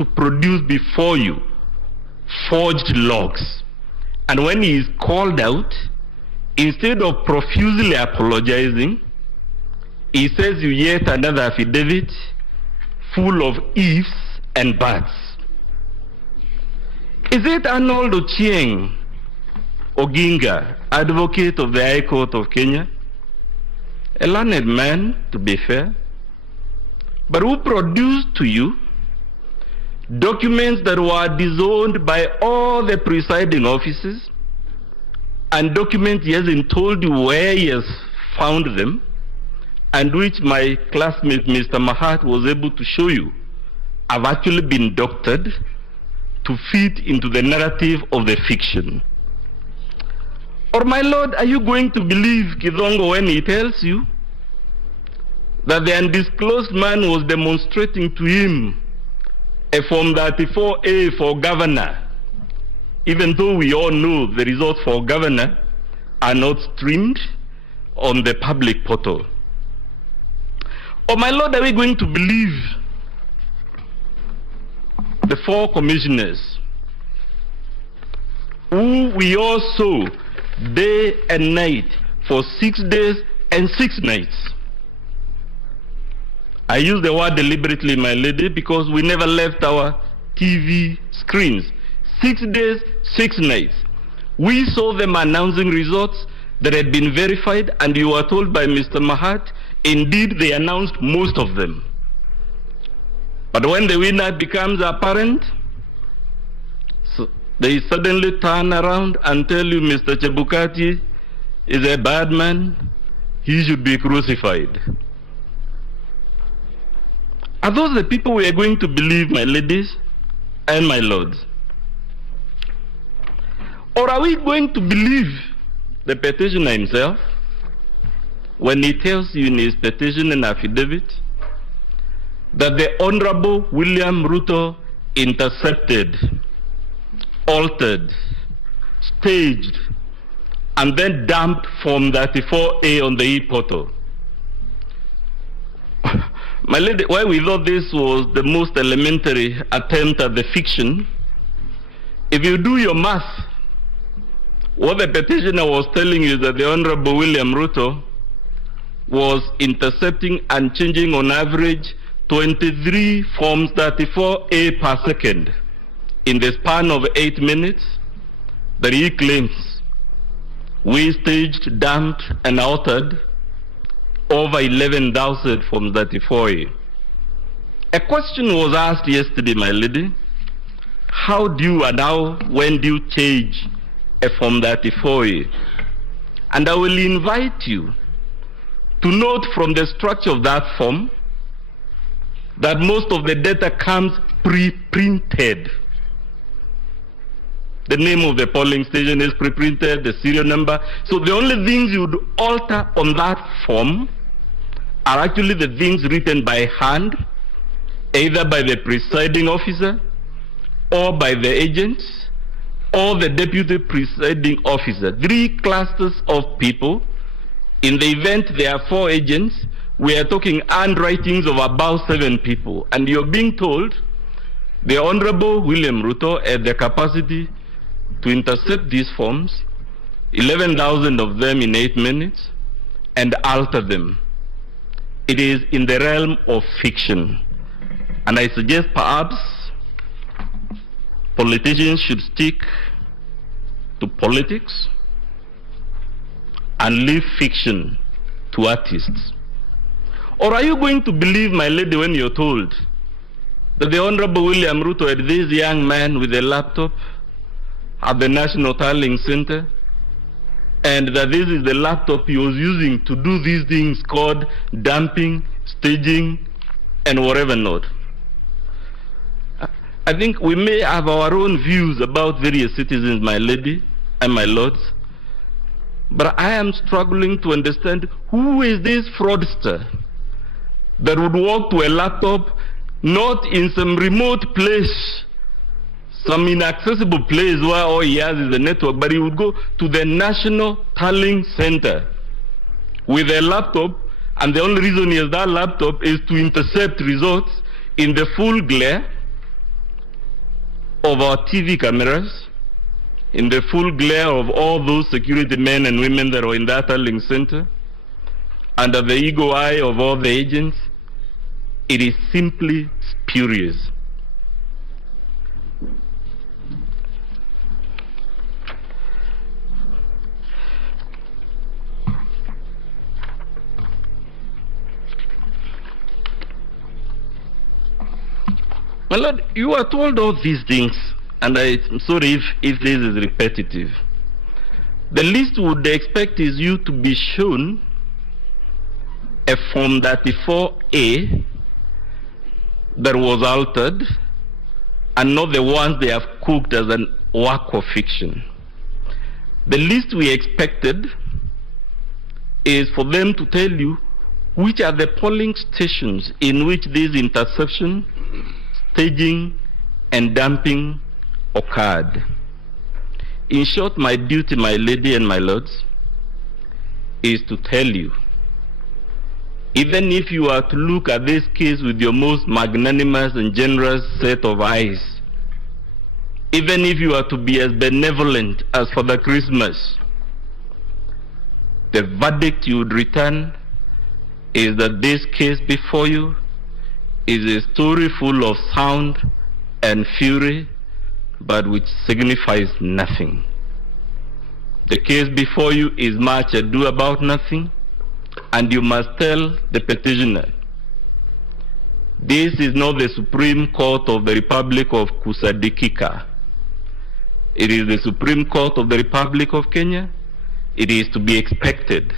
to produce before you forged logs. And when he is called out, instead of profusely apologizing, he says you yet another affidavit full of ifs and buts. Is it Arnold Ochieng Oginga, advocate of the High Court of Kenya? A learned man, to be fair, but who produced to you documents that were disowned by all the presiding officers, and documents he hasn't told you where he has found them, and which my classmate Mr. Mahat was able to show you have actually been doctored to fit into the narrative of the fiction. Or, my lord, are you going to believe Kidongo when he tells you that the undisclosed man was demonstrating to him a Form 34A for governor, even though we all know the results for governor are not streamed on the public portal? Or, my lord, are we going to believe the 4 commissioners who we all saw day and night for 6 days and 6 nights? I use the word deliberately, my lady, because we never left our TV screens. 6 days, 6 nights. We saw them announcing results that had been verified, and you were told by Mr. Mahat, indeed they announced most of them. But when the winner becomes apparent, so they suddenly turn around and tell you Mr. Chebukati is a bad man, he should be crucified. Are those the people we are going to believe, my ladies and my lords? Or are we going to believe the petitioner himself when he tells you in his petition and affidavit that the Honorable William Ruto intercepted, altered, staged, and then dumped Form 34A on the e-portal? My lady, why we thought this was the most elementary attempt at the fiction, if you do your math, what the petitioner was telling you is that the Honorable William Ruto was intercepting and changing on average 23 Forms 34A per second in the span of 8 minutes that he claims we staged, dumped, and altered over 11,000 Forms 34A. A question was asked yesterday, my lady, how do you and when do you change a Form 34A? And I will invite you to note from the structure of that form that most of the data comes pre-printed. The name of the polling station is pre-printed, the serial number. So the only things you would alter on that form are actually the things written by hand, either by the presiding officer or by the agents or the deputy presiding officer. 3 clusters of people. In the event there are 4 agents, we are talking handwritings of about 7 people. And you're being told the Honorable William Ruto had the capacity to intercept these forms, 11,000 of them in 8 minutes, and alter them. It is in the realm of fiction. And I suggest perhaps politicians should stick to politics and leave fiction to artists. Or are you going to believe, my lady, when you're told that the Honorable William Ruto had this young man with a laptop at the National Tallying Center, and that this is the laptop he was using to do these things called dumping, staging, and whatever not? I think we may have our own views about various citizens, my lady and my lords, but I am struggling to understand who is this fraudster that would walk to a laptop not in some remote place, some inaccessible place where all he has is the network, but he would go to the National Tallying Center with a laptop, and the only reason he has that laptop is to intercept results in the full glare of our TV cameras, in the full glare of all those security men and women that were in that tallying center, under the eagle eye of all the agents, it is simply spurious. My Lord, you are told all these things, and I'm sorry if this is repetitive. The least we would expect is you to be shown a Form 34A that was altered, and not the ones they have cooked as a work of fiction. The least we expected is for them to tell you which are the polling stations in which this interception, staging, and dumping occurred. In short, my duty, my lady and my lords, is to tell you, even if you are to look at this case with your most magnanimous and generous set of eyes, even if you are to be as benevolent as Father Christmas, the verdict you would return is that this case before you is a story full of sound and fury, but which signifies nothing. The case before you is much ado about nothing, and you must tell the petitioner, this is not the Supreme Court of the Republic of Kusadikika. It is the Supreme Court of the Republic of Kenya. It is to be expected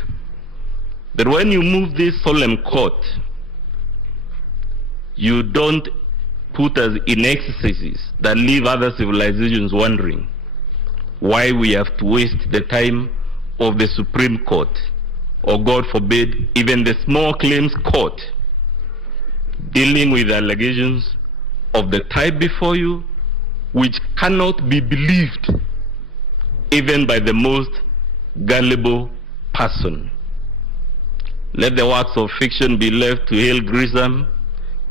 that when you move this solemn court, you don't put us in exercises that leave other civilizations wondering why we have to waste the time of the Supreme Court, or God forbid, even the small claims court, dealing with allegations of the type before you, which cannot be believed even by the most gullible person. Let the works of fiction be left to Hale Grissom,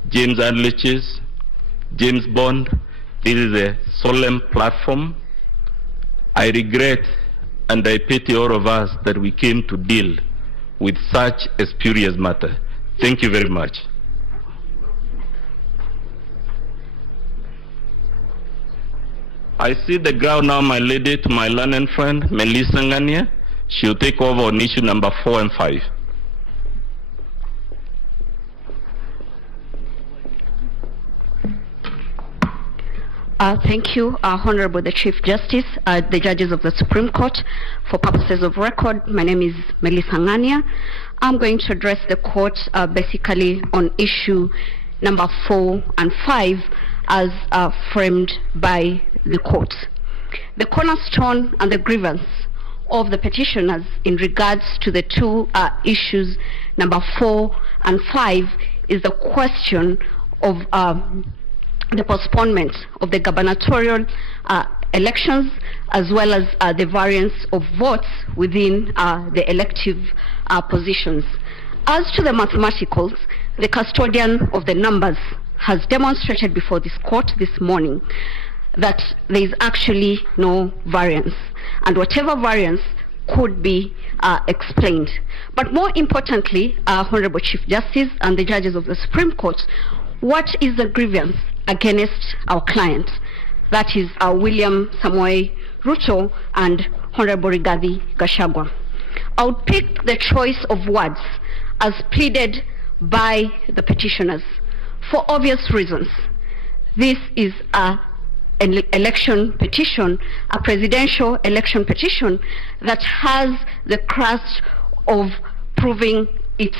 James Adliches, James Bond. This is a solemn platform. I regret and I pity all of us that we came to deal with such a spurious matter. Thank you very much. I see the ground now, my lady, to my learned friend, Melissa Ngania. She'll take over on issue number 4 and 5. Thank you, Honorable the Chief Justice, the judges of the Supreme Court. For purposes of record, my name is Melissa Ngania. I'm going to address the court basically on issue number 4 and 5 as framed by the court. The cornerstone and the grievance of the petitioners in regards to the two issues number 4 and 5 is the question of the postponement of the gubernatorial elections, as well as the variance of votes within the elective positions. As to the mathematicals, the custodian of the numbers has demonstrated before this court this morning that there is actually no variance, and whatever variance could be explained. But more importantly, Honorable Chief Justice and the judges of the Supreme Court, what is the grievance against our clients? That is William Samoei Ruto and Honorable Rigathi Gachagua. I would pick the choice of words as pleaded by the petitioners for obvious reasons. This is an election petition, a presidential election petition that has the crust of proving its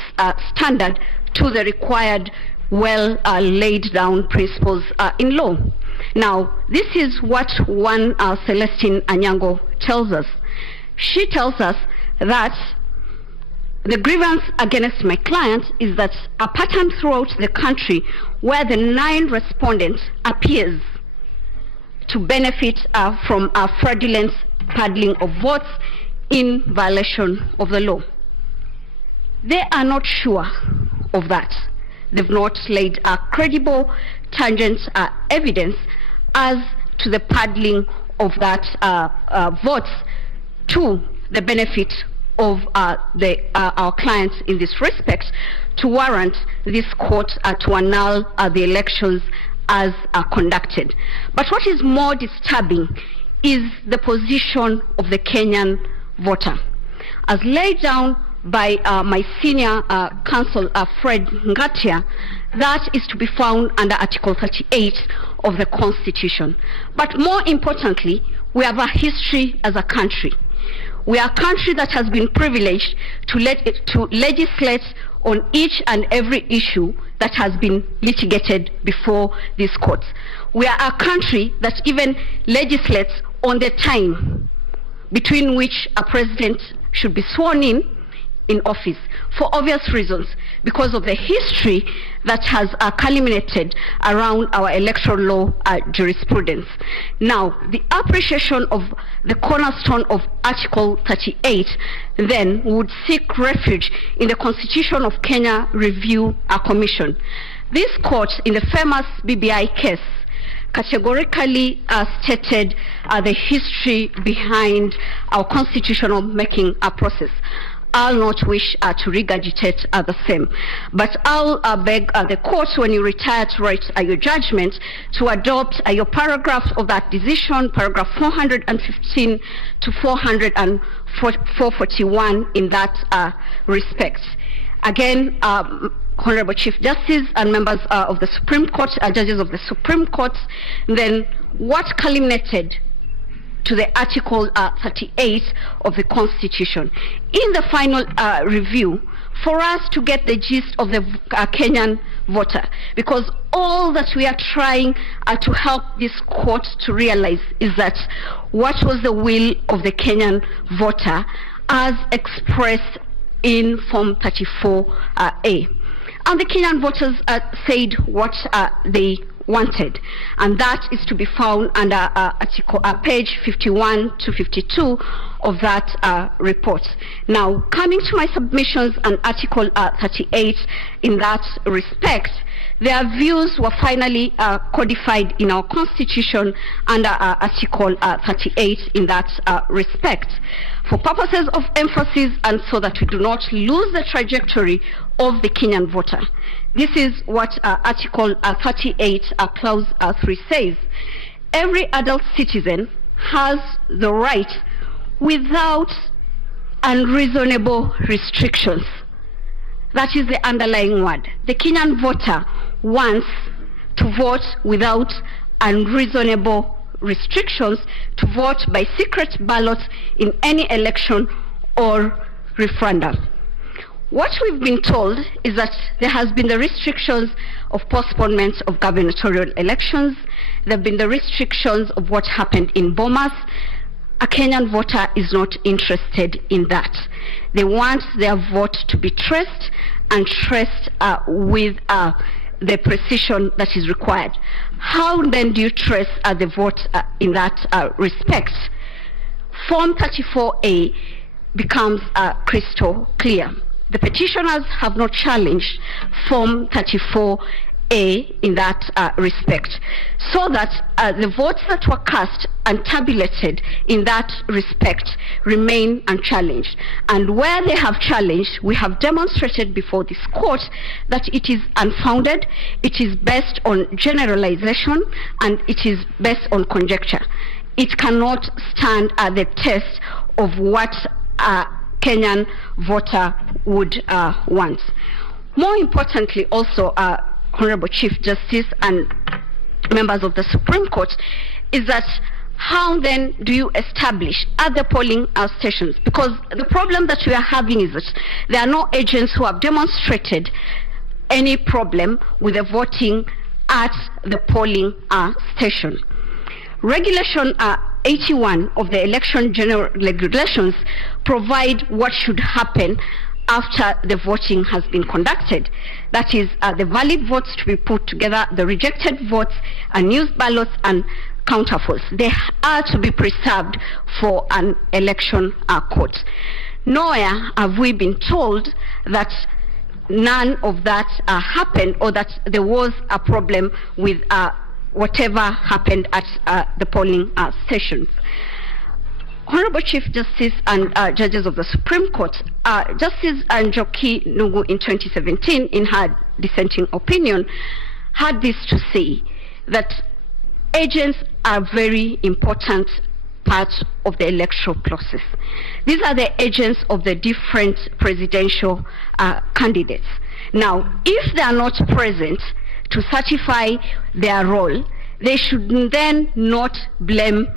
standard to the required well laid down principles in law. Now, this is what one Celestine Anyango tells us. She tells us that the grievance against my client is that a pattern throughout the country where the 9 respondents appears to benefit from a fraudulent paddling of votes in violation of the law. They are not sure of that. They've not laid a credible tangent evidence as to the paddling of that votes to the benefit of our clients in this respect, to warrant this court to annul the elections as conducted. But what is more disturbing is the position of the Kenyan voter, as laid down by my senior counsel, Fred Ngatia. That is to be found under Article 38 of the Constitution. But more importantly, we have a history as a country. We are a country that has been privileged to legislate on each and every issue that has been litigated before these courts. We are a country that even legislates on the time between which a president should be sworn in office, for obvious reasons, because of the history that has culminated around our electoral law jurisprudence. Now, the appreciation of the cornerstone of Article 38 then would seek refuge in the Constitution of Kenya Review Commission. This court, in the famous BBI case, categorically stated the history behind our constitutional making process. I'll not wish to regurgitate the same, but I'll beg the court, when you retire to write your judgment, to adopt your paragraphs of that decision, paragraph 415 to 441 in that respect. Again, Honorable Chief Justice and members of the Supreme Court, judges of the Supreme Court, then what culminated to the Article 38 of the Constitution. In the final review, for us to get the gist of the Kenyan voter, because all that we are trying to help this court to realize is that what was the will of the Kenyan voter as expressed in Form 34A. And the Kenyan voters said what they wanted, and that is to be found under article page 51 to 52 of that report. Now, coming to my submissions on Article 38 in that respect, their views were finally codified in our Constitution under Article 38 in that respect. For purposes of emphasis and so that we do not lose the trajectory of the Kenyan voter, this is what Article 38 Clause 3 says. Every adult citizen has the right without unreasonable restrictions. That is the underlying word. The Kenyan voter wants to vote without unreasonable restrictions, to vote by secret ballot in any election or referendum. What we've been told is that there has been the restrictions of postponement of gubernatorial elections. There have been the restrictions of what happened in Bomas. A Kenyan voter is not interested in that. They want their vote to be traced and traced with the precision that is required. How then do you trace the vote in that respect? Form 34A becomes crystal clear. The petitioners have not challenged Form 34A in that respect, so that the votes that were cast and tabulated in that respect remain unchallenged. And where they have challenged, we have demonstrated before this court that it is unfounded, it is based on generalization, and it is based on conjecture. It cannot stand the test of what Kenyan voter would want. More importantly also, Honorable Chief Justice and members of the Supreme Court, is that how then do you establish other polling stations? Because the problem that we are having is that there are no agents who have demonstrated any problem with the voting at the polling station. Regulation 81 of the Election General Regulations provide what should happen after the voting has been conducted. That is, the valid votes to be put together, the rejected votes, unused ballots, and countervotes. They are to be preserved for an election court. Nowhere have we been told that none of that happened, or that there was a problem with whatever happened at the polling stations. Honorable Chief Justice and judges of the Supreme Court, Justice Njoki Nugu in 2017, in her dissenting opinion, had this to say, that agents are very important parts of the electoral process. These are the agents of the different presidential candidates. Now, if they are not present to certify their role, they should then not blame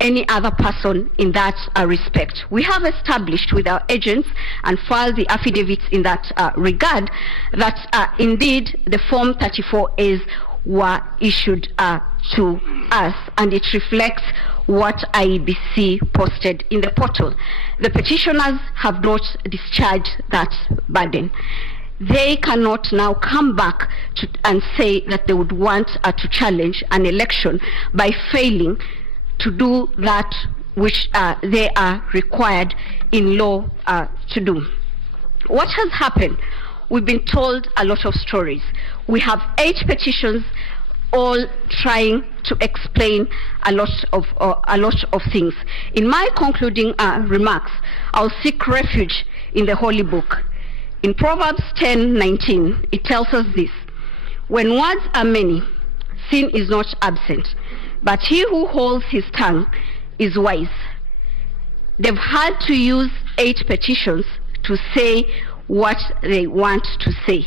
any other person in that respect. We have established with our agents and filed the affidavits in that regard that indeed the Form 34As were issued to us, and it reflects what IEBC posted in the portal. The petitioners have not discharged that burden. They cannot now come back and say that they would want to challenge an election by failing to do that which they are required in law to do. What has happened? We've been told a lot of stories. We have 8 petitions, all trying to explain a lot of things. In my concluding remarks, I'll seek refuge in the Holy Book. In Proverbs 10:19, it tells us this: when words are many, sin is not absent, but he who holds his tongue is wise. They've had to use 8 petitions to say what they want to say.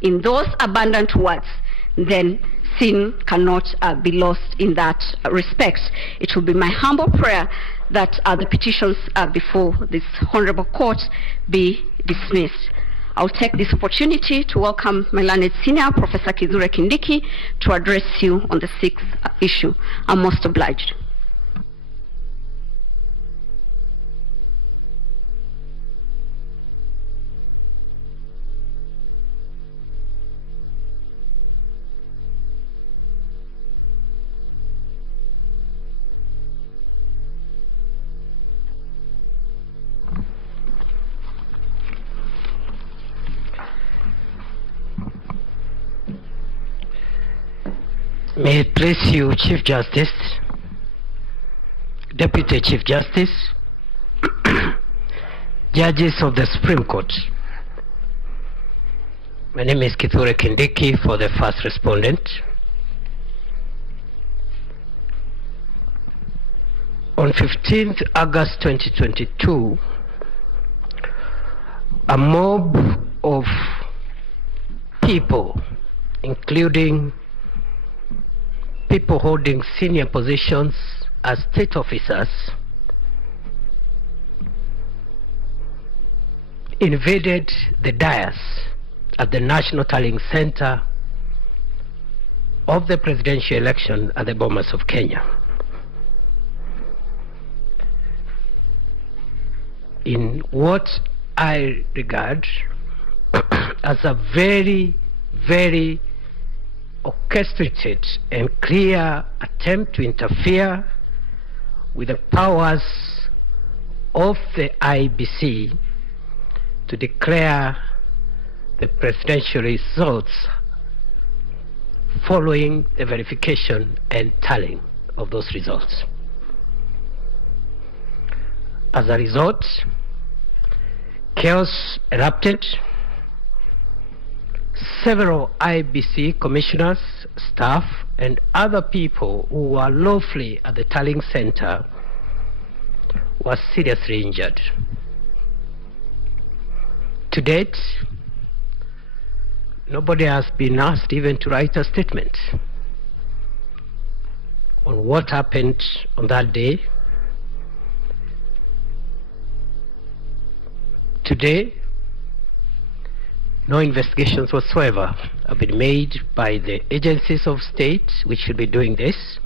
In those abundant words, then sin cannot be lost in that respect. It will be my humble prayer that the petitions before this honorable court be dismissed. I'll take this opportunity to welcome my learned senior, Professor Kithure Kindiki, to address you on the 6th issue. I'm most obliged. May it please you, Chief Justice, Deputy Chief Justice, judges of the Supreme Court. My name is Kithure Kindiki for the first respondent. On 15th August 2022, a mob of people, including people holding senior positions as state officers, invaded the dais at the National Tallying Center of the presidential election at the Bomas of Kenya. In what I regard as a very, very orchestrated and clear attempt to interfere with the powers of the IEBC to declare the presidential results following the verification and tallying of those results. As a result, chaos erupted. Several IEBC commissioners, staff, and other people who were lawfully at the tallying center were seriously injured. To date, nobody has been asked even to write a statement on what happened on that day. Today, no investigations whatsoever have been made by the agencies of state which should be doing this.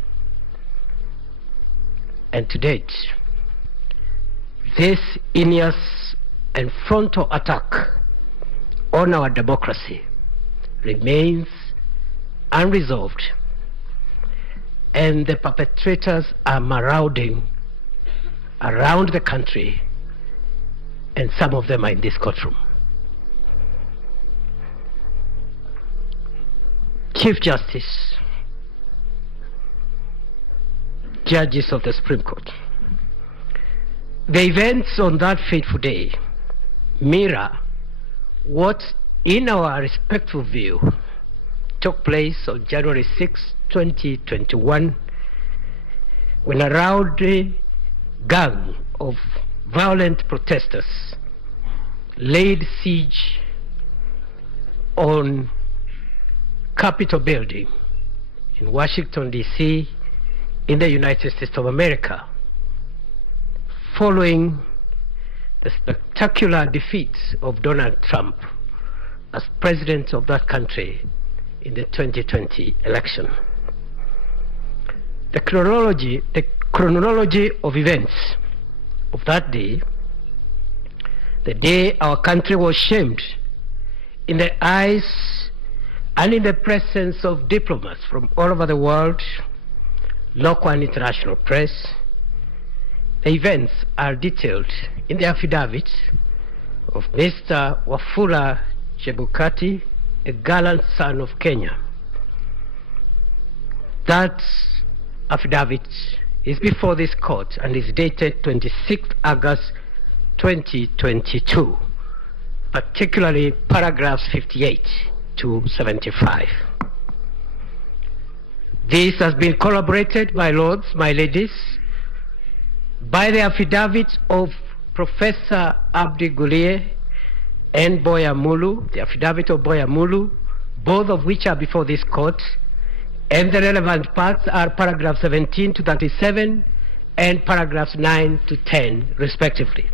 And to date, this heinous and frontal attack on our democracy remains unresolved, and the perpetrators are marauding around the country, and some of them are in this courtroom. Chief Justice, judges of the Supreme Court. The events on that fateful day mirror what, in our respectful view, took place on January 6, 2021, when a rowdy gang of violent protesters laid siege on Capitol building in Washington, D.C., in the United States of America, following the spectacular defeat of Donald Trump as president of that country in the 2020 election. The chronology of events of that day, the day our country was shamed in the eyes and in the presence of diplomats from all over the world, local and international press. The events are detailed in the affidavit of Mr. Wafula Chebukati, a gallant son of Kenya. That affidavit is before this court and is dated 26th August 2022, particularly paragraphs 58 to 75. This has been corroborated, my lords, my ladies, by the affidavit of Professor Abdi Gulie and Boya Mulu, the affidavit of Boya Mulu, both of which are before this court, and the relevant parts are paragraphs 17 to 37 and paragraphs 9 to 10, respectively.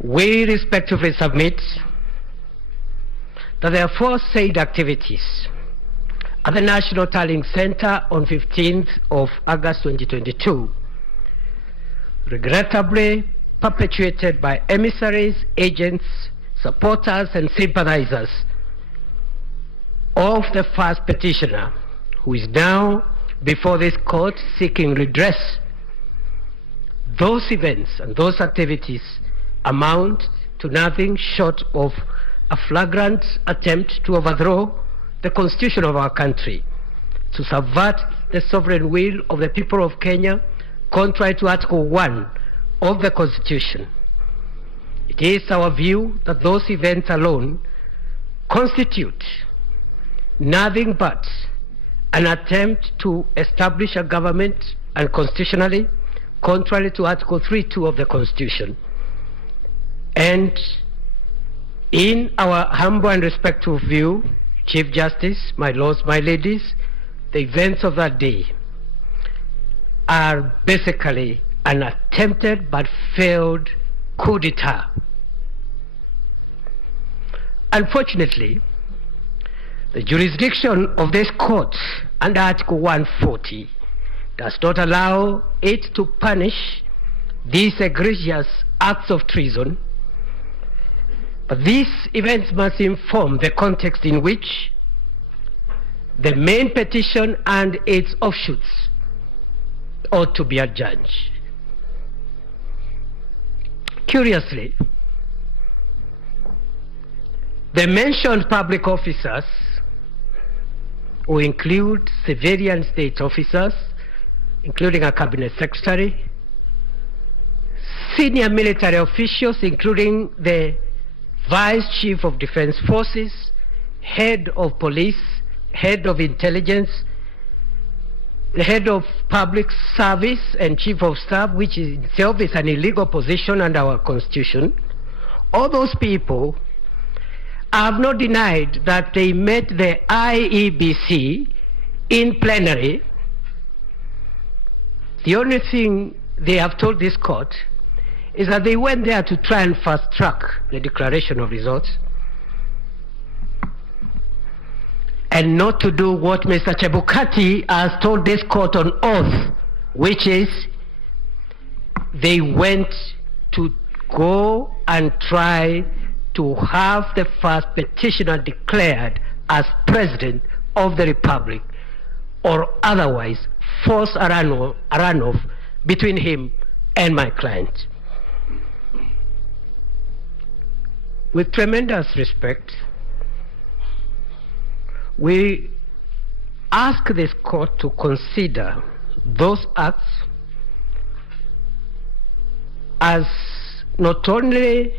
We respectively submit that the aforesaid activities at the National Tallying Center on 15th of August 2022, regrettably perpetuated by emissaries, agents, supporters, and sympathizers of the first petitioner, who is now before this court seeking redress. Those events and those activities amount to nothing short of a flagrant attempt to overthrow the constitution of our country, to subvert the sovereign will of the people of Kenya, contrary to Article 1 of the Constitution. It is our view that those events alone constitute nothing but an attempt to establish a government unconstitutionally, contrary to Article 3(2) of the Constitution. And in our humble and respectful view, Chief Justice, my lords, my ladies, the events of that day are basically an attempted but failed coup d'etat. Unfortunately, the jurisdiction of this court under Article 140 does not allow it to punish these egregious acts of treason, but these events must inform the context in which the main petition and its offshoots ought to be adjudged. Curiously, the mentioned public officers, who include civilian state officers, including a cabinet secretary, senior military officials, including the Vice Chief of Defense Forces, Head of Police, Head of Intelligence, the Head of Public Service and Chief of Staff, which itself is an illegal position under our Constitution. All those people have not denied that they met the IEBC in plenary. The only thing they have told this court is that they went there to try and fast-track the declaration of results and not to do what Mr. Chebukati has told this court on oath, which is they went to go and try to have the first petitioner declared as president of the Republic, or otherwise force a runoff between him and my client. With tremendous respect, we ask this court to consider those acts as not only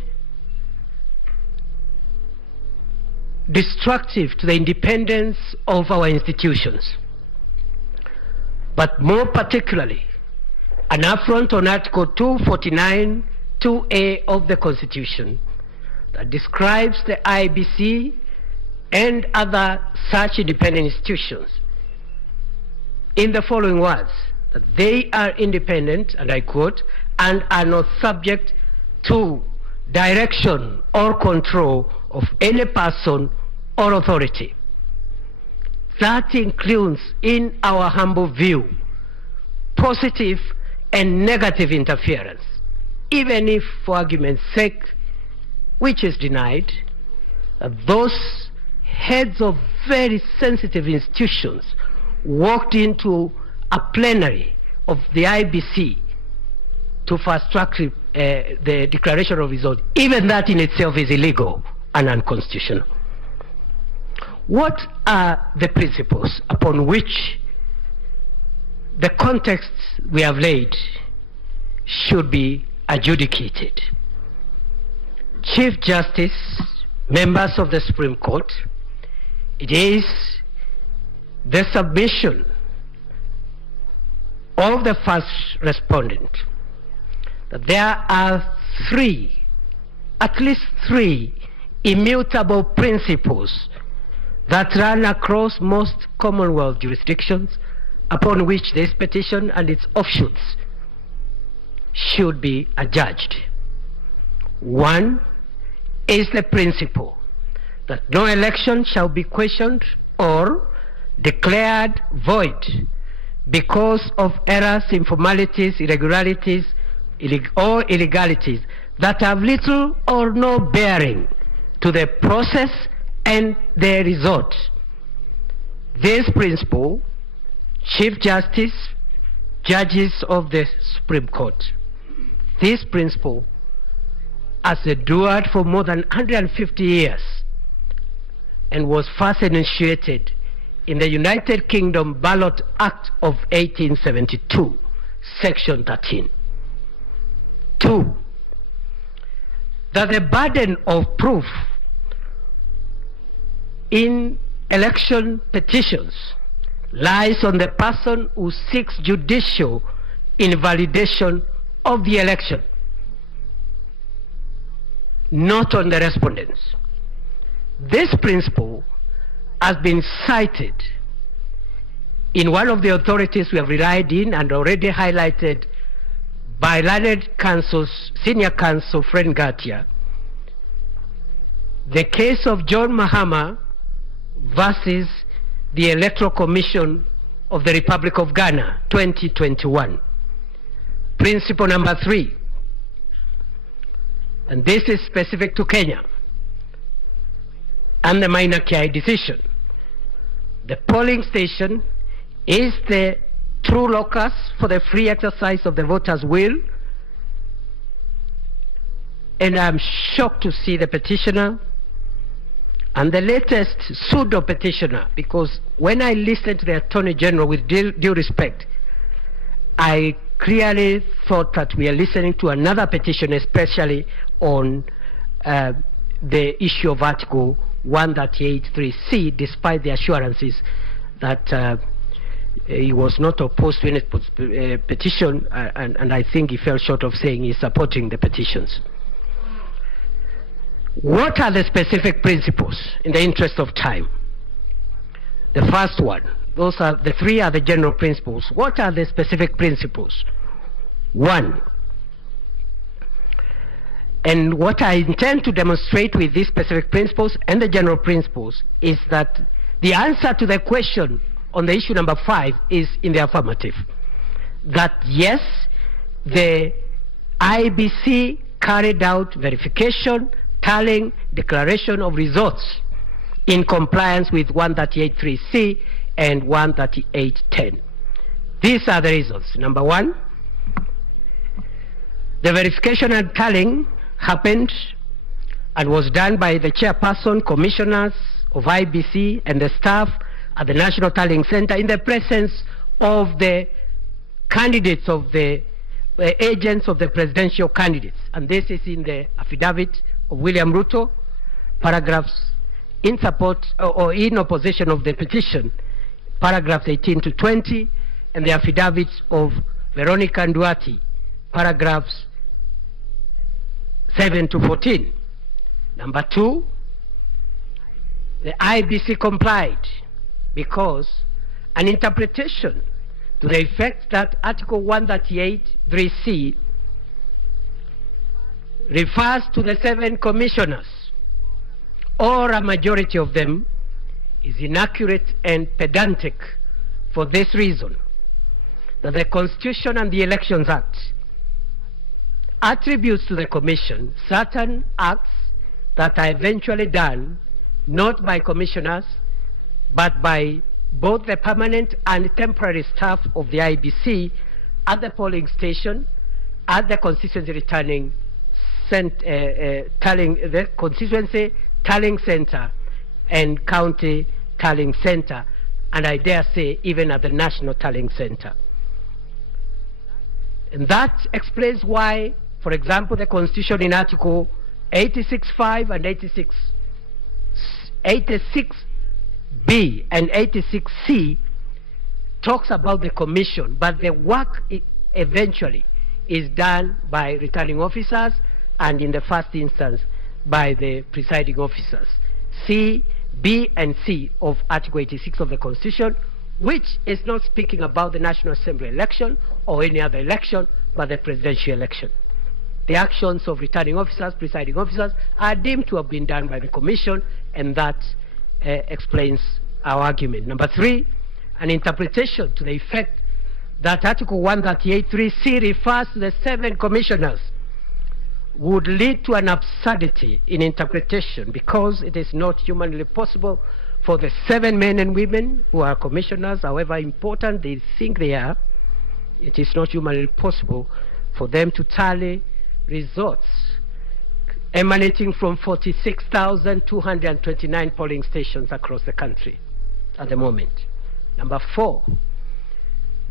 destructive to the independence of our institutions, but more particularly an affront on Article 249 2A of the Constitution that describes the IBC and other such independent institutions in the following words, that they are independent, and I quote, and are not subject to direction or control of any person or authority. That includes, in our humble view, positive and negative interference, even if, for argument's sake, which is denied, those heads of very sensitive institutions walked into a plenary of the IBC to fast-track the declaration of results. Even that in itself is illegal and unconstitutional. What are the principles upon which the contexts we have laid should be adjudicated? Chief Justice, members of the Supreme Court, it is the submission of the first respondent that there are at least three immutable principles that run across most Commonwealth jurisdictions upon which this petition and its offshoots should be adjudged. One is the principle that no election shall be questioned or declared void because of errors, informalities, irregularities, or illegalities that have little or no bearing to the process and the result. This principle, Chief Justice, judges of the Supreme Court, this principle has endured for more than 150 years and was first initiated in the United Kingdom Ballot Act of 1872, Section 13. 2, that the burden of proof in election petitions lies on the person who seeks judicial invalidation of the election, not on the respondents. This principle has been cited in one of the authorities we have relied in and already highlighted by learned counsel's senior counsel Fred Gatia, the case of John Mahama versus the Electoral Commission of the Republic of Ghana, 2021. Principle number 3, and this is specific to Kenya and the minor Kiai decision. The polling station is the true locus for the free exercise of the voter's will, and I'm shocked to see the petitioner and the latest pseudo petitioner, because when I listened to the Attorney General, with due respect, I clearly thought that we are listening to another petition, especially on the issue of Article 138(3)(c), despite the assurances that he was not opposed to any petition, and I think he fell short of saying he's supporting the petitions. What are the specific principles in the interest of time? The first one, those are the 3 are the general principles. What are the specific principles? 1, and what I intend to demonstrate with these specific principles and the general principles is that the answer to the question on the issue number 5 is in the affirmative. That yes, the IBC carried out verification, tallying, declaration of results in compliance with 138(3)(c) and 138(10). These are the reasons. Number 1, the verification and tallying happened and was done by the chairperson, commissioners of IBC and the staff at the National Tallying Center in the presence of the candidates of the agents of the presidential candidates. And this is in the affidavit of William Ruto, paragraphs in support or in opposition of the petition, paragraphs 18 to 20, and the affidavits of Veronica Nduati, paragraphs 7 to 14. Number 2, the IBC complied because an interpretation to the effect that Article 138(3)(c) refers to the 7 commissioners, or a majority of them, is inaccurate and pedantic for this reason: that the Constitution and the Elections Act attributes to the Commission certain acts that are eventually done not by commissioners but by both the permanent and temporary staff of the IBC at the polling station, at the constituency the constituency tallying center and county tallying center, and I dare say even at the national tallying center. And that explains why, for example, the Constitution in Article 86(5) and 86(b) and 86(c) talks about the commission, but the work eventually is done by returning officers and in the first instance by the presiding officers. C, B, and C of Article 86 of the Constitution, which is not speaking about the National Assembly election or any other election, but the presidential election. The actions of returning officers, presiding officers, are deemed to have been done by the Commission, and that explains our argument. Number 3, an interpretation to the effect that Article 138(3)(c) refers to the 7 commissioners would lead to an absurdity in interpretation, because it is not humanly possible for the 7 men and women who are commissioners, however important they think they are, it is not humanly possible for them to tally results emanating from 46,229 polling stations across the country at the moment. Number 4,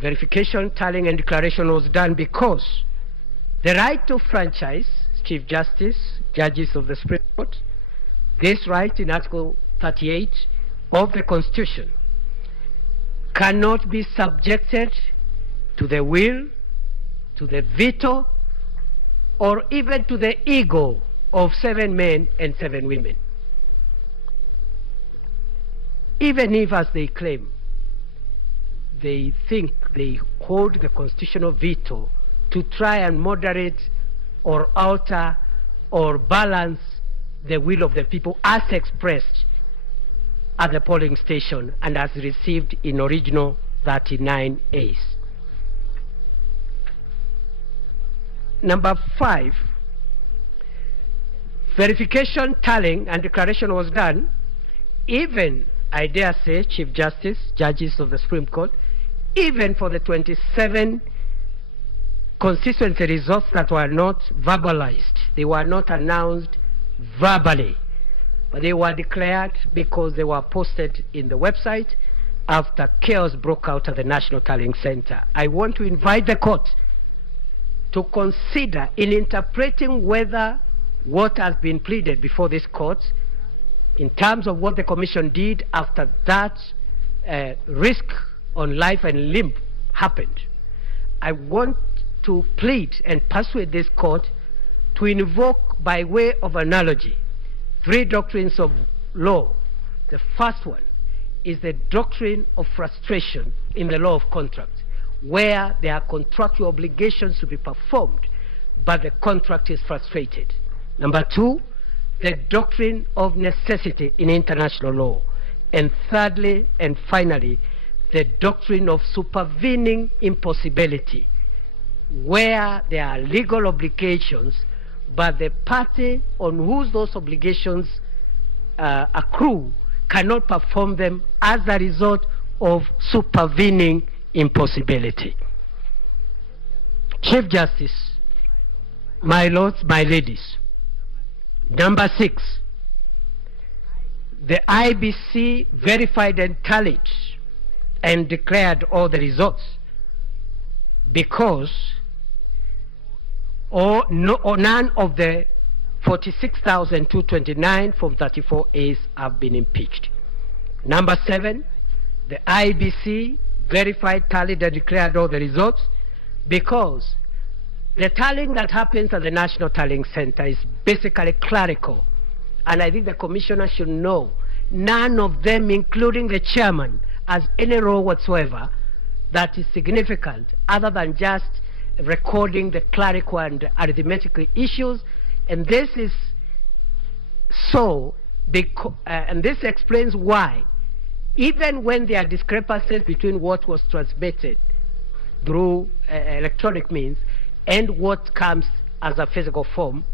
verification, tallying, and declaration was done because the right of franchise, Chief Justice, judges of the Supreme Court, this right in Article 38 of the Constitution cannot be subjected to the will, to the veto, or even to the ego of 7 men and 7 women. Even if, as they claim, they think they hold the constitutional veto to try and moderate or alter or balance the will of the people as expressed at the polling station and as received in original 39As. Number 5, verification, tallying, and declaration was done, even, I dare say, Chief Justice, judges of the Supreme Court, even for the 27 constituency results that were not verbalized. They were not announced verbally, but they were declared because they were posted in the website after chaos broke out at the National Tallying Center. I want to invite the court to consider, in interpreting whether what has been pleaded before this court in terms of what the Commission did after that risk on life and limb happened. I want to plead and persuade this court to invoke, by way of analogy, 3 doctrines of law. The first one is the doctrine of frustration in the law of contract, where there are contractual obligations to be performed, but the contract is frustrated. Number 2, the doctrine of necessity in international law. And thirdly and finally, the doctrine of supervening impossibility, where there are legal obligations, but the party on whose those obligations accrue cannot perform them as a result of supervening impossibility. Chief Justice, my lords, my ladies, number 6, the IBC verified and tallied and declared all the results because none of the 46,229 from 34As have been impeached. Number 7, the IBC verified, tallied, and declared all the results because the tallying that happens at the National Tallying Center is basically clerical. And I think the commissioner should know none of them, including the chairman, has any role whatsoever that is significant other than just recording the clerical and arithmetical issues. And this is so, and this explains why, even when there are discrepancies between what was transmitted through electronic means and what comes as a physical form,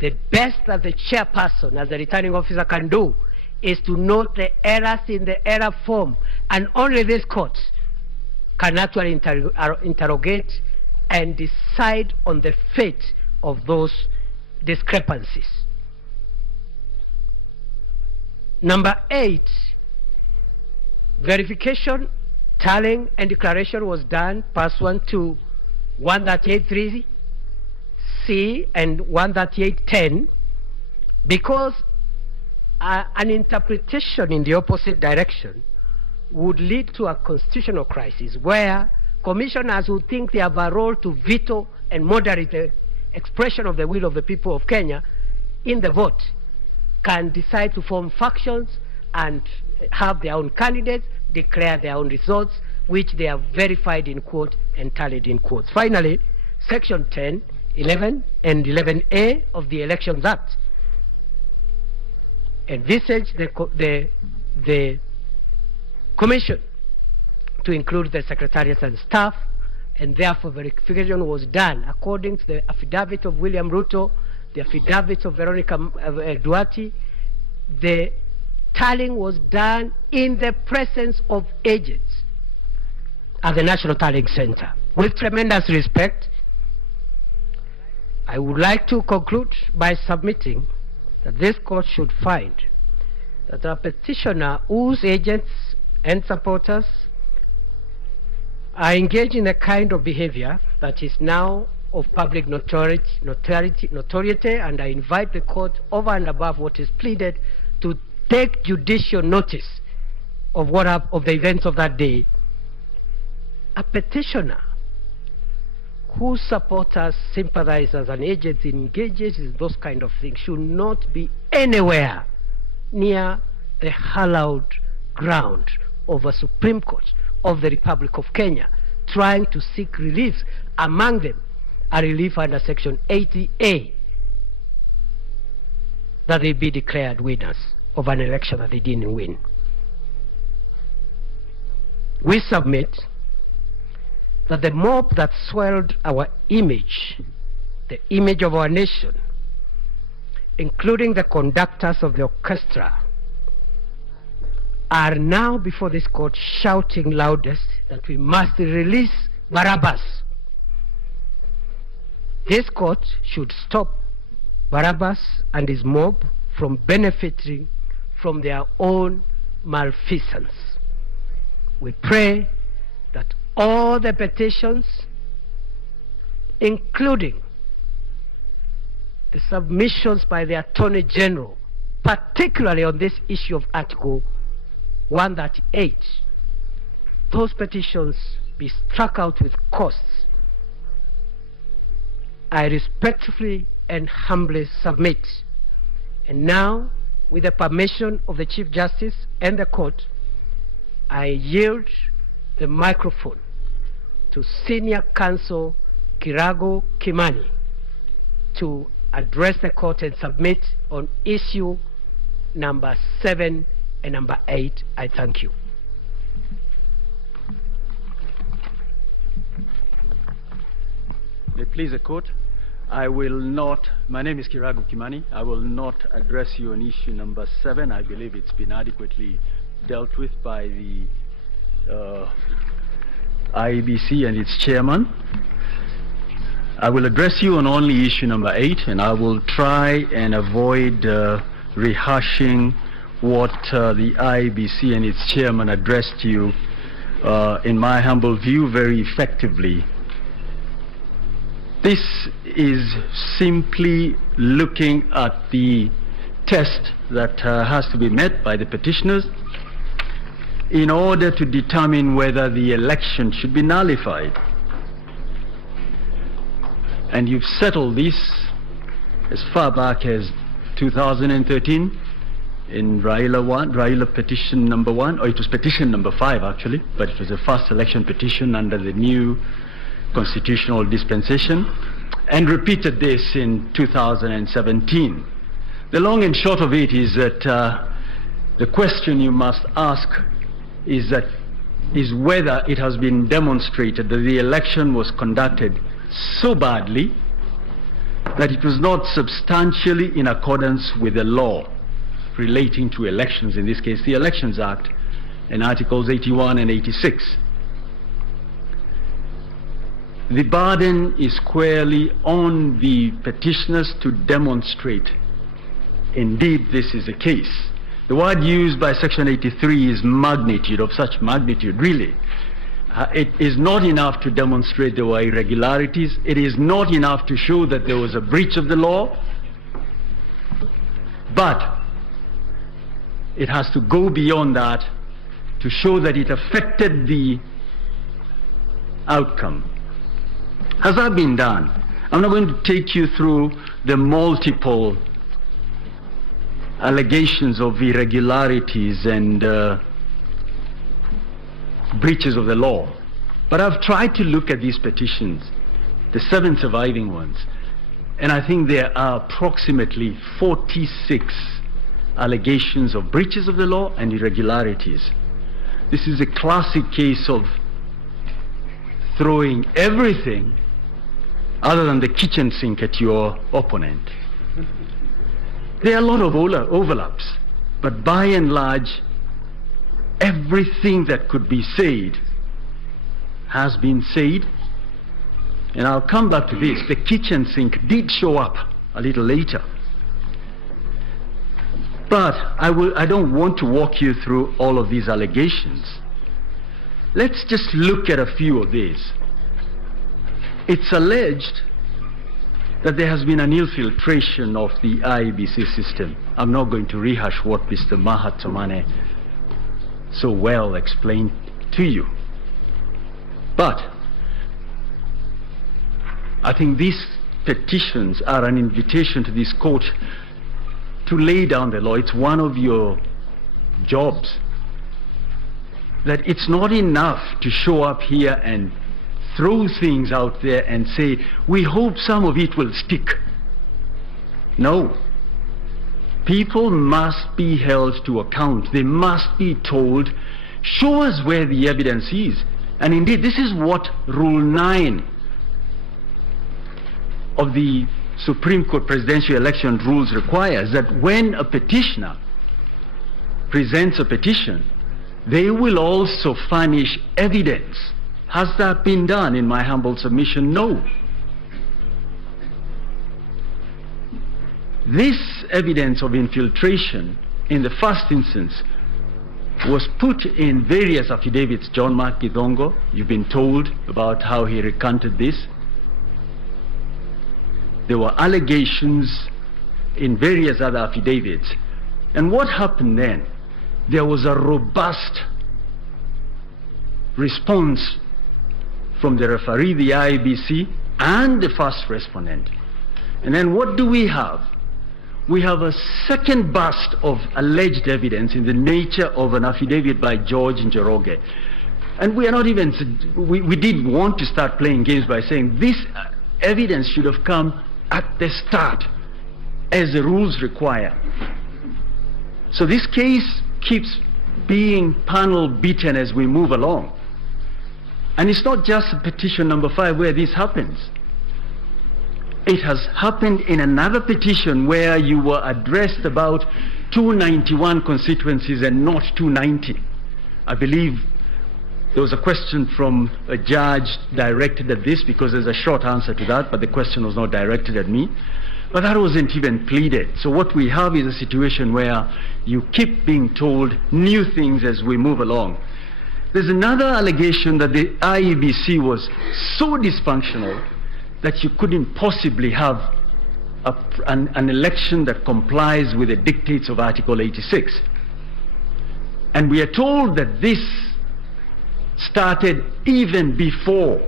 the best that the chairperson, as the returning officer, can do is to note the errors in the error form, and only this court can actually interrogate and decide on the fate of those discrepancies. Number 8, verification, tallying, and declaration was done pursuant to 138.3C and 138.10 because an interpretation in the opposite direction would lead to a constitutional crisis where commissioners who think they have a role to veto and moderate the expression of the will of the people of Kenya in the vote can decide to form factions and have their own candidates, declare their own results, which they have verified in quote and tallied in quotes. Finally, Section 10, 11, and 11A of the Elections Act envisage the commission to include the secretariats and staff, and therefore verification was done according to the affidavit of William Ruto, the affidavit of Veronica Duarte. The tallying was done in the presence of agents at the National Tallying Center. With tremendous respect, I would like to conclude by submitting that this court should find that a petitioner whose agents and supporters are engaged in a kind of behavior that is now of public notoriety, and I invite the court, over and above what is pleaded, to take judicial notice of the events of that day. A petitioner whose supporters, sympathizers, and agents engages in those kind of things should not be anywhere near the hallowed ground of a Supreme Court of the Republic of Kenya, trying to seek relief, among them a relief under Section 80A, that they be declared winners of an election that they didn't win. We submit that the mob that swelled our image, the image of our nation, including the conductors of the orchestra, are now before this court shouting loudest that we must release Barabbas. This court should stop Barabbas and his mob from benefiting from their own malfeasance. We pray that all the petitions, including the submissions by the Attorney General, particularly on this issue of Article 138, those petitions be struck out with costs. I respectfully and humbly submit. And now, with the permission of the Chief Justice and the court, I yield the microphone to Senior Counsel Kirago Kimani to address the court and submit on issue number 7 and number 8. I thank you. May it please the court, I will not, my name is Kirago Kimani, I will not address you on issue number 7. I believe it's been adequately dealt with by the IEBC and its chairman. I will address you on only issue number 8, and I will try and avoid rehashing what the IEBC and its chairman addressed you, in my humble view, very effectively This is simply looking at the test that has to be met by the petitioners in order to determine whether the election should be nullified. And you've settled this as far back as 2013 in Raila petition number 1, or it was petition number 5 actually, but it was the first election petition under the new constitutional dispensation, and repeated this in 2017. The long and short of it is that the question you must ask is whether it has been demonstrated that the election was conducted so badly that it was not substantially in accordance with the law relating to elections, in this case the Elections Act and Articles 81 and 86. The burden is squarely on the petitioners to demonstrate indeed this is the case. The word used by Section 83 is magnitude, of such magnitude, really. It is not enough to demonstrate there were irregularities. It is not enough to show that there was a breach of the law. But it has to go beyond that to show that it affected the outcome. Has that been done? I'm not going to take you through the multiple allegations of irregularities and breaches of the law. But I've tried to look at these petitions, the 7 surviving ones, and I think there are approximately 46 allegations of breaches of the law and irregularities. This is a classic case of throwing everything other than the kitchen sink at your opponent. There are a lot of overlaps, but by and large, everything that could be said has been said. And I'll come back to this. The kitchen sink did show up a little later. But I don't want to walk you through all of these allegations. Let's just look at a few of these. It's alleged that there has been an infiltration of the IEBC system. I'm not going to rehash what Mr. Mahakamani so well explained to you. But I think these petitions are an invitation to this court to lay down the law. It's one of your jobs. That it's not enough to show up here and throw things out there and say, we hope some of it will stick. No. People must be held to account. They must be told, show us where the evidence is. And indeed, this is what Rule 9 of the Supreme Court Presidential Election Rules requires, that when a petitioner presents a petition, they will also furnish evidence. Has that been done? In my humble submission, no. This evidence of infiltration, in the first instance, was put in various affidavits. John Mark Githongo, you've been told about how he recanted this. There were allegations in various other affidavits. And what happened then? There was a robust response from the referee, the IEBC, and the first respondent. And then what do we have? We have a second burst of alleged evidence in the nature of an affidavit by George Njoroge. And we are not even, we did want to start playing games by saying this evidence should have come at the start, as the rules require. So this case keeps being panel beaten as we move along. And it's not just petition number 5 where this happens. It has happened in another petition where you were addressed about 291 constituencies and not 290. I believe there was a question from a judge directed at this, because there's a short answer to that, but the question was not directed at me. But that wasn't even pleaded. So what we have is a situation where you keep being told new things as we move along. There's another allegation that the IEBC was so dysfunctional that you couldn't possibly have an election that complies with the dictates of Article 86. And we are told that this started even before.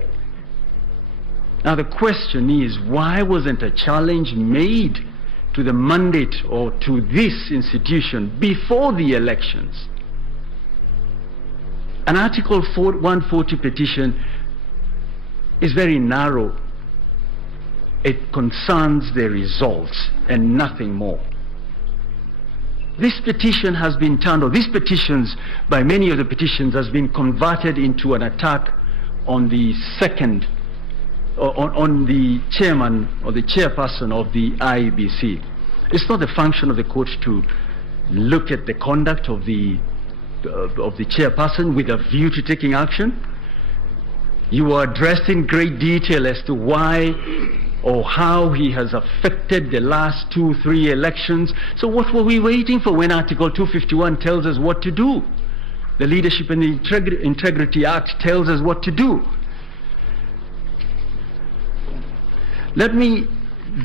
Now the question is, why wasn't a challenge made to the mandate or to this institution before the elections? An Article 140 petition is very narrow. It concerns the results and nothing more. This petition has been turned, or these petitions, by many of the petitions, has been converted into an attack on the on the chairman or the chairperson of the IEBC. It's not the function of the court to look at the conduct of the chairperson with a view to taking action. You are addressed in great detail as to why or how he has affected the last 2-3 elections. So what were we waiting for when Article 251 tells us what to do? The Leadership and the Integrity Act tells us what to do. Let me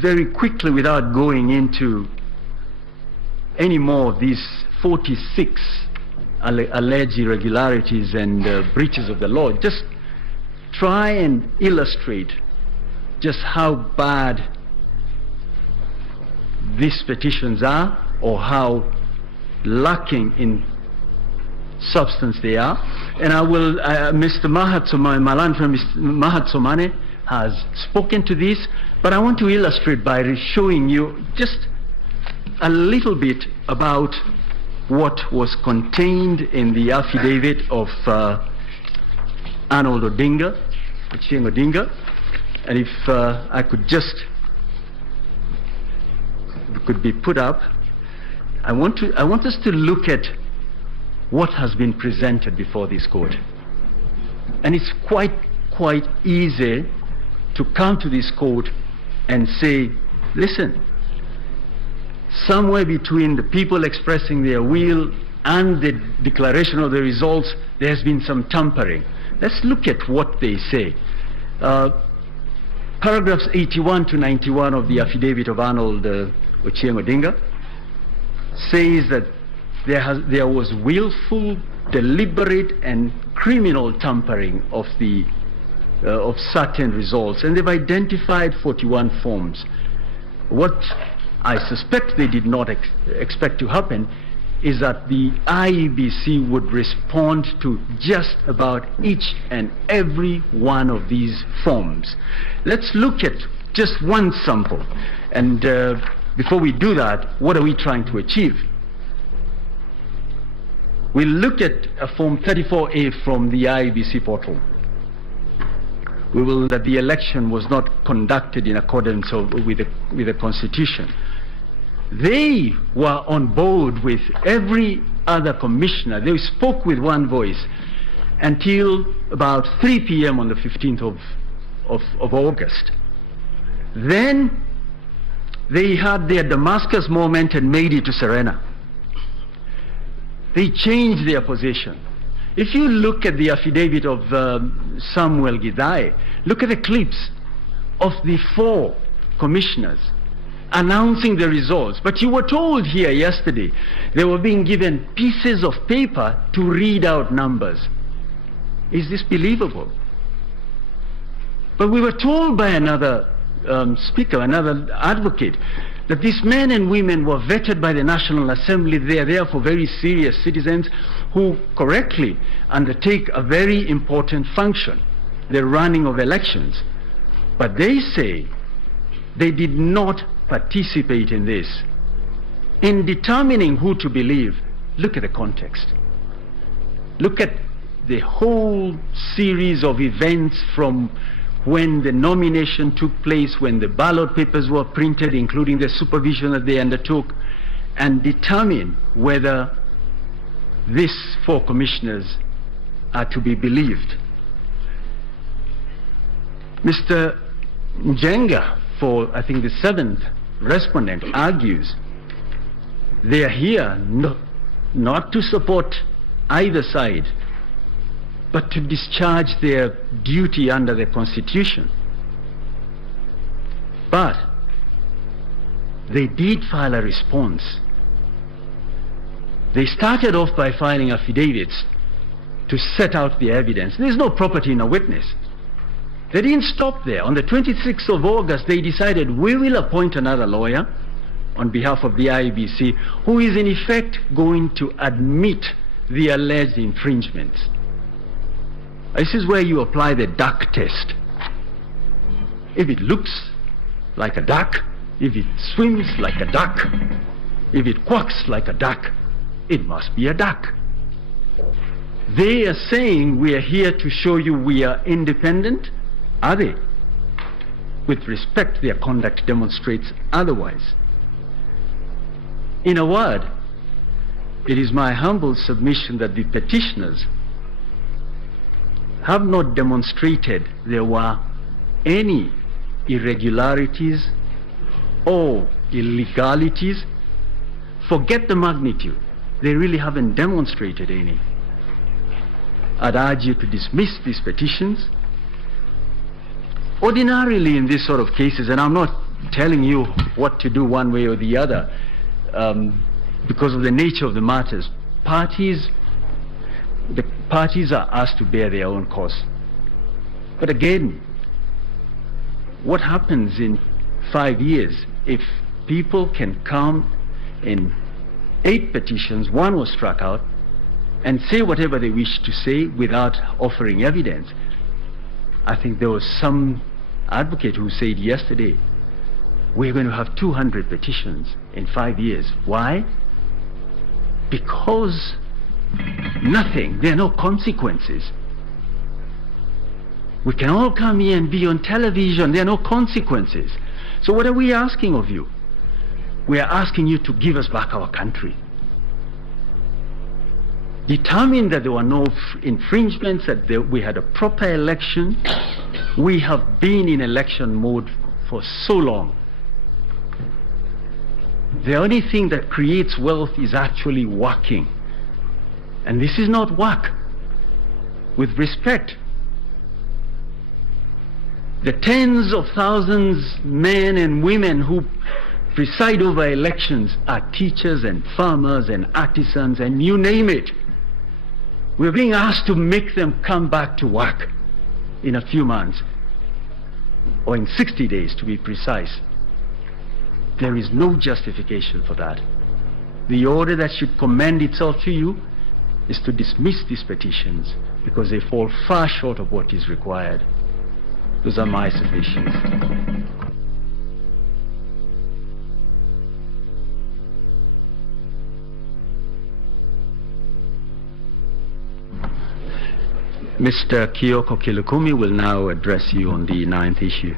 very quickly, without going into any more of these 46 alleged irregularities and breaches of the law, just try and illustrate just how bad these petitions are, or how lacking in substance they are. And I will, Mr. Mahatsomane, my land friend Mr. Mahatsomane has spoken to this, but I want to illustrate by showing you just a little bit about what was contained in the affidavit of Arnold Odinga, Ochieng Odinga. And if I could just, if it could be put up, I want us to look at what has been presented before this court. And it's quite easy to come to this court and say, listen, somewhere between the people expressing their will and the declaration of the results, there's been some tampering. Let's look at what they say. Paragraphs 81 to 91 of the affidavit of Arnold Ochieng Odinga says that there was willful, deliberate and criminal tampering of certain results, and they've identified 41 forms. What I suspect they did not expect to happen is that the IEBC would respond to just about each and every one of these forms. Let's look at just one sample. And before we do that, what are we trying to achieve? We'll look at Form 34A from the IEBC portal. We will that the election was not conducted in accordance with the Constitution. They were on board with every other commissioner. They spoke with one voice until about 3 p.m. on the 15th of August. Then they had their Damascus moment and made it to Serena. They changed their position. If you look at the affidavit of Samuel Gidai, look at the clips of the 4 commissioners announcing the results. But you were told here yesterday they were being given pieces of paper to read out numbers. Is this believable? But we were told by another speaker, another advocate, that these men and women were vetted by the National Assembly. They are therefore very serious citizens who correctly undertake a very important function, the running of elections. But they say they did not participate in this. In determining who to believe, look at the context. Look at the whole series of events from when the nomination took place, when the ballot papers were printed, including the supervision that they undertook, and determine whether these 4 commissioners are to be believed. Mr. Njenga, for I think the 7th respondent, argues they are here not to support either side, but to discharge their duty under the Constitution. But they did file a response. They started off by filing affidavits to set out the evidence. There's no property in a witness. They didn't stop there. On the 26th of August, they decided, we will appoint another lawyer on behalf of the IEBC who is in effect going to admit the alleged infringements. This is where you apply the duck test. If it looks like a duck, if it swims like a duck, if it quacks like a duck, it must be a duck. They are saying we are here to show you we are independent. Are they? With respect, their conduct demonstrates otherwise. In a word, it is my humble submission that the petitioners have not demonstrated there were any irregularities or illegalities. Forget the magnitude. They really haven't demonstrated any. I'd urge you to dismiss these petitions. Ordinarily in these sort of cases, and I'm not telling you what to do one way or the other, because of the nature of the matters, the parties are asked to bear their own costs. But again, what happens in 5 years if people can come in 8 petitions, 1 was struck out, and say whatever they wish to say without offering evidence? I think there was some advocate who said yesterday, we're going to have 200 petitions in 5 years. Why? Because nothing, there are no consequences. We can all come here and be on television, there are no consequences. So what are we asking of you? We are asking you to give us back our country. Determine that there were no infringements, that we had a proper election. We have been in election mode for so long. The only thing that creates wealth is actually working. And this is not work. With respect, the tens of thousands, men and women who preside over elections are teachers and farmers and artisans and you name it. We're being asked to make them come back to work in a few months, or in 60 days to be precise. There is no justification for that. The order that should commend itself to you is to dismiss these petitions because they fall far short of what is required. Those are my submissions. Mr. Kioko Kilukumi will now address you on the 9th issue.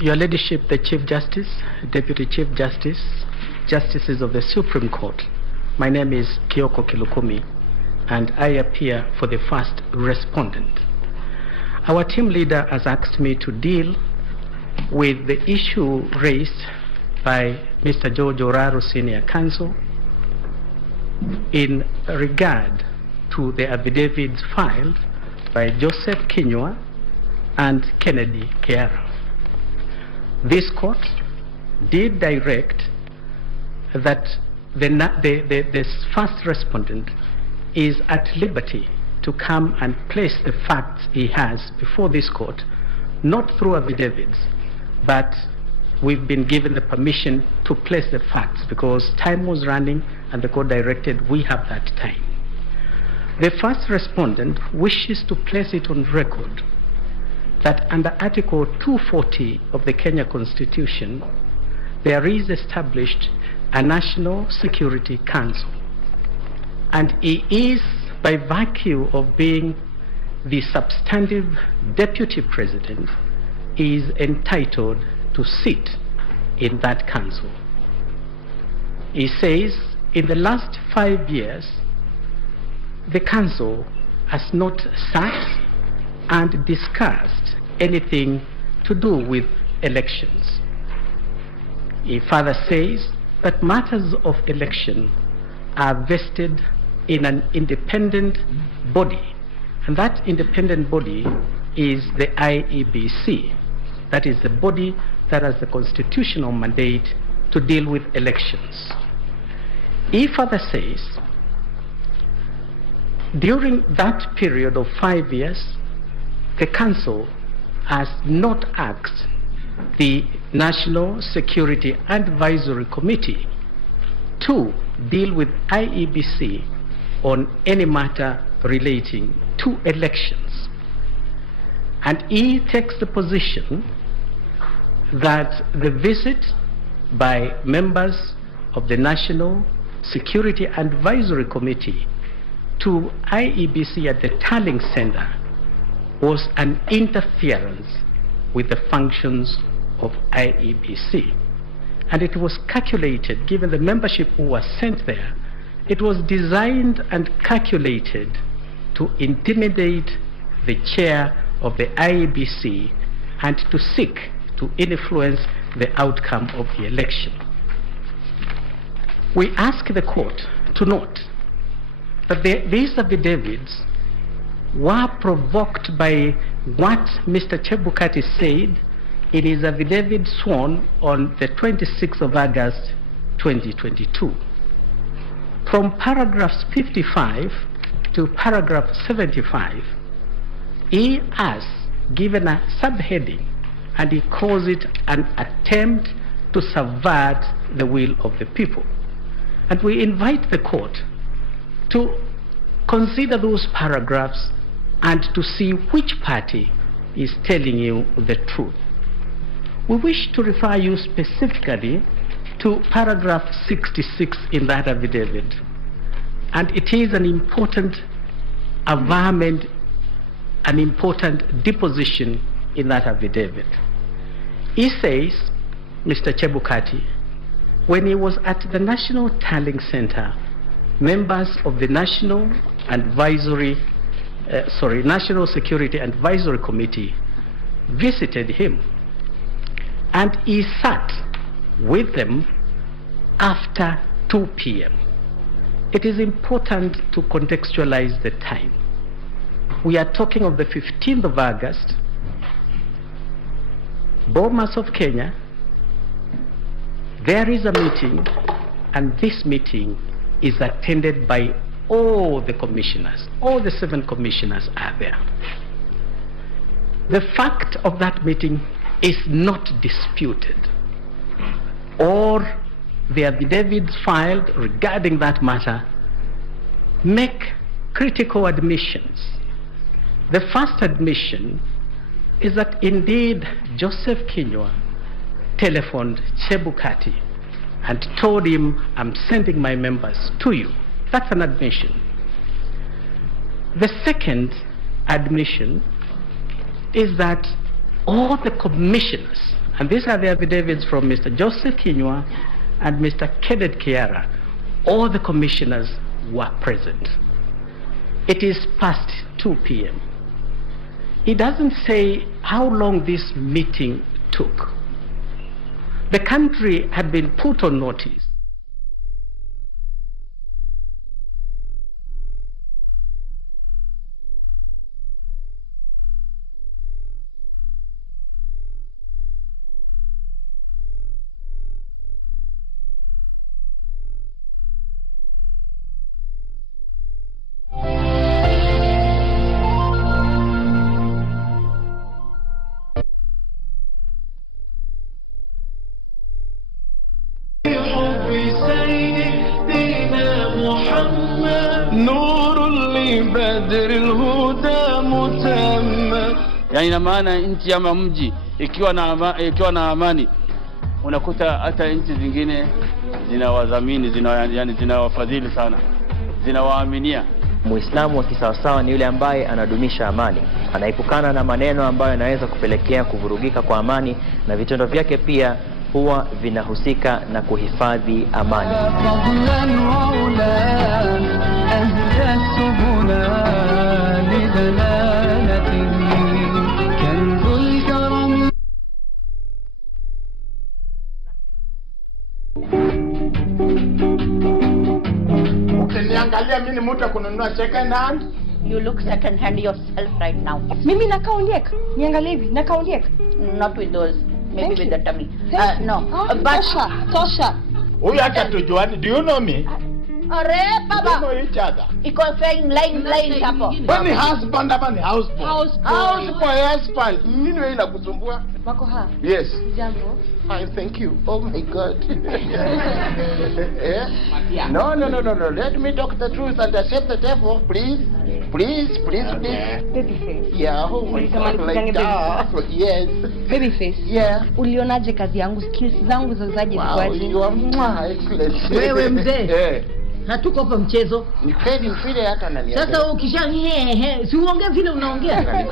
Your Ladyship, the Chief Justice, Deputy Chief Justice, Justices of the Supreme Court, my name is Kioko Kilukumi, and I appear for the first respondent. Our team leader has asked me to deal with the issue raised by Mr. George Oraro, Senior Counsel, in regard to the affidavits filed by Joseph Kinyua and Kennedy Kiara. This court did direct that the first respondent is at liberty to come and place the facts he has before this court, not through affidavits, but we've been given the permission to place the facts because time was running and the court directed we have that time. The first respondent wishes to place it on record that under Article 240 of the Kenya Constitution, there is established a National Security Council, and he is, by virtue of being the substantive deputy president, is entitled to sit in that council. He says in the last 5 years, the council has not sat and discussed anything to do with elections. He further says that matters of election are vested in an independent body, and that independent body is the IEBC. That is the body that has the constitutional mandate to deal with elections. He further says, during that period of 5 years, the Council has not asked the National Security Advisory Committee to deal with IEBC on any matter relating to elections. And he takes the position that the visit by members of the National Security Advisory Committee to IEBC at the Tallying Center was an interference with the functions of IEBC. And it was calculated, given the membership who was sent there, it was designed and calculated to intimidate the chair of the IEBC and to seek to influence the outcome of the election. We ask the court to note that these affidavits were provoked by what Mr. Chebukati said in his affidavit sworn on the 26th of August 2022. From paragraphs 55 to paragraph 75, he has given a subheading and he calls it an attempt to subvert the will of the people. And we invite the court to consider those paragraphs and to see which party is telling you the truth. We wish to refer you specifically to paragraph 66 in that affidavit, and it is an important averment, an important deposition in that affidavit. He says, Mr. Chebukati, when he was at the National Tallying Center, members of the National Security Advisory Committee visited him, and he sat with them after 2 p.m. It is important to contextualize the time. We are talking of the 15th of August, Bomas of Kenya. There is a meeting, and this meeting is attended by all the commissioners. All the 7 commissioners are there. The fact of that meeting is not disputed, or the affidavits filed regarding that matter make critical admissions. The first admission is that indeed Joseph Kinyua telephoned Chebukati and told him, I'm sending my members to you. That's an admission. The second admission is that all the commissioners, and these are the affidavits from Mr. Joseph Kinyua and Mr. Kenneth Kiara, all the commissioners were present. It is past 2 p.m. He doesn't say how long this meeting took. The country had been put on notice. Yani ina maana nchi ama mji ikiwa na amani, unakuta hata nchi zingine zinawadhamini, zinawafadhili sana, zinawaaminia. Muislamu wa kisawasawa ni yule ambaye anadumisha amani, anaepukana na maneno ambayo yanaweza kupelekea kuvurugika kwa amani, na vitendo vyake pia huwa vinahusika na kuhifadhi amani. Unaangalia mimi mtu kununua second hand? You look second hand yourself right now. Mimi nakaondieka. Niangalie hivi, nakaondieka. Not with those. Maybe with the tummy. No. But Tosha. Huyu hata tujuani. Do you know me? Are baba. We know each other. Iko saying line hapo. When husband hapa ni houseboy. Husband. Nini wewe inakusumbua? Wako ha. Yes. Jambo. I thank you. Oh my God. No. Let me talk the truth and accept the devil, please. Please. Babyface. Yeah. Oh my God. Like that. Yes. Babyface. Yeah. Ulionaje kazi yangu? Skills zangu zazaje zikwaje? You are excellent. Wewe mzee. Hatuko hapa mchezo. Ni kweli vile hata naniambia. Sasa ukisha si uongee vile unaongea.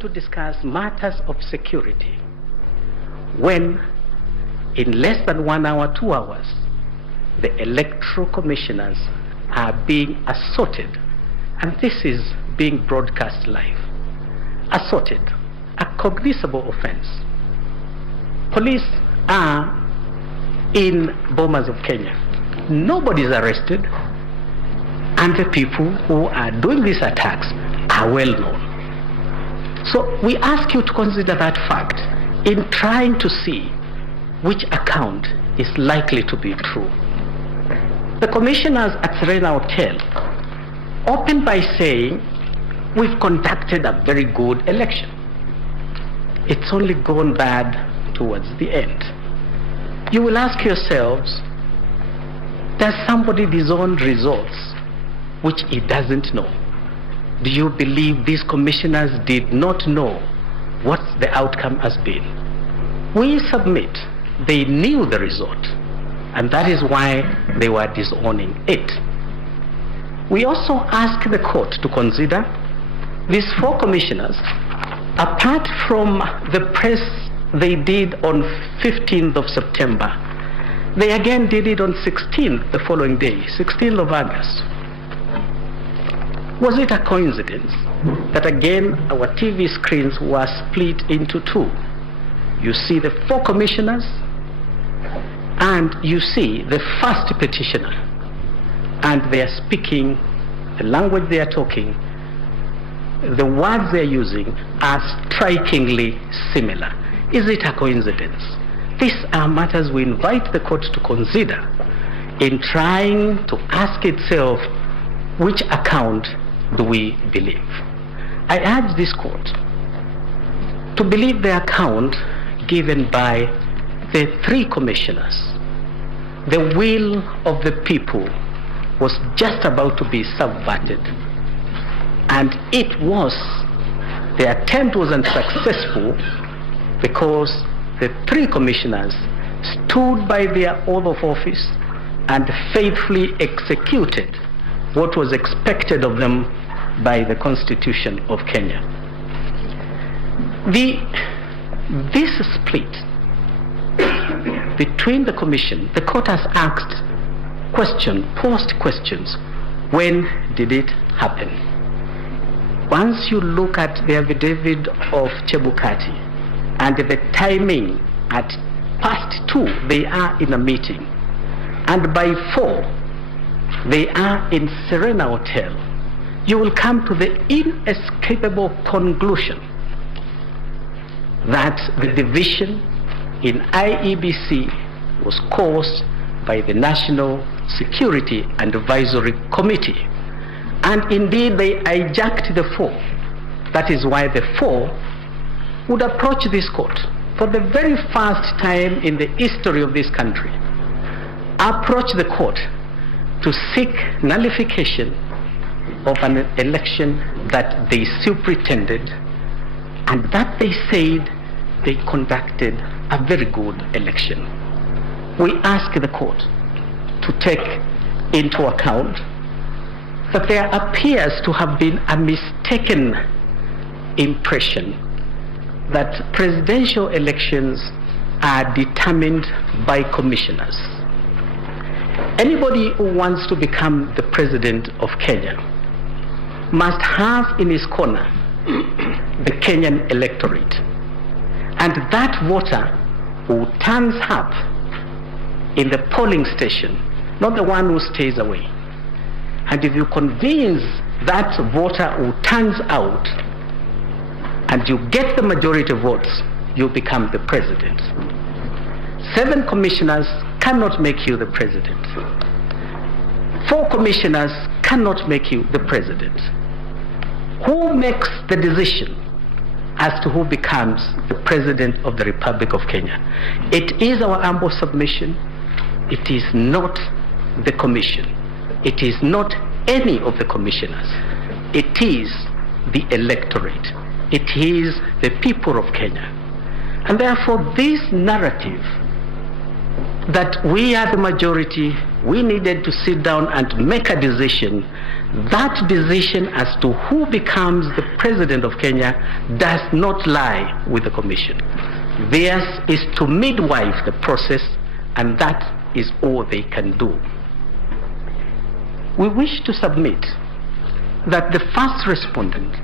To discuss matters of security when in less than 1 hour, 2 hours, the electoral commissioners are being assaulted, and this is being broadcast live. Assaulted, a cognizable offense. Police are in Bomas of Kenya. Nobody is arrested, and the people who are doing these attacks are well known. So we ask you to consider that fact in trying to see which account is likely to be true. The commissioners at Serena Hotel opened by saying, we've conducted a very good election. It's only gone bad towards the end. You will ask yourselves, does somebody disown results which he doesn't know? Do you believe these commissioners did not know what the outcome has been? We submit they knew the result, and that is why they were disowning it. We also ask the court to consider these 4 commissioners, apart from the press they did on 15th of September, they again did it on 16th, the following day, 16th of August. Was it a coincidence that again our TV screens were split into 2? You see the 4 commissioners and you see the first petitioner, and they are speaking the language they are talking, the words they are using are strikingly similar. Is it a coincidence? These are matters we invite the court to consider in trying to ask itself, which account do we believe? I urge this court to believe the account given by the 3 commissioners. The will of the people was just about to be subverted, and the attempt was unsuccessful because the 3 commissioners stood by their oath of office and faithfully executed what was expected of them by the Constitution of Kenya. This split between the commission, the court has asked posed questions. When did it happen? Once you look at the affidavit of Chebukati and the timing, at past 2 they are in a meeting, and by 4 they are in Serena Hotel, you will come to the inescapable conclusion that the division in IEBC was caused by the National Security and Advisory Committee. And indeed they hijacked the 4. That is why the 4 would approach this court for the very first time in the history of this country, approach the court to seek nullification of an election that they superintended, and that they said they conducted a very good election. We ask the court to take into account that there appears to have been a mistaken impression that presidential elections are determined by commissioners. Anybody who wants to become the president of Kenya must have in his corner the Kenyan electorate. And that voter who turns up in the polling station, not the one who stays away. And if you convince that voter who turns out and you get the majority of votes, you become the president. 7 commissioners cannot make you the president. 4 commissioners cannot make you the president. Who makes the decision as to who becomes the president of the Republic of Kenya? It is our humble submission. It is not the commission. It is not any of the commissioners. It is the electorate. It is the people of Kenya. And therefore, this narrative that we are the majority, we needed to sit down and make a decision, that decision as to who becomes the president of Kenya does not lie with the commission. Theirs is to midwife the process, and that is all they can do. We wish to submit that the first respondent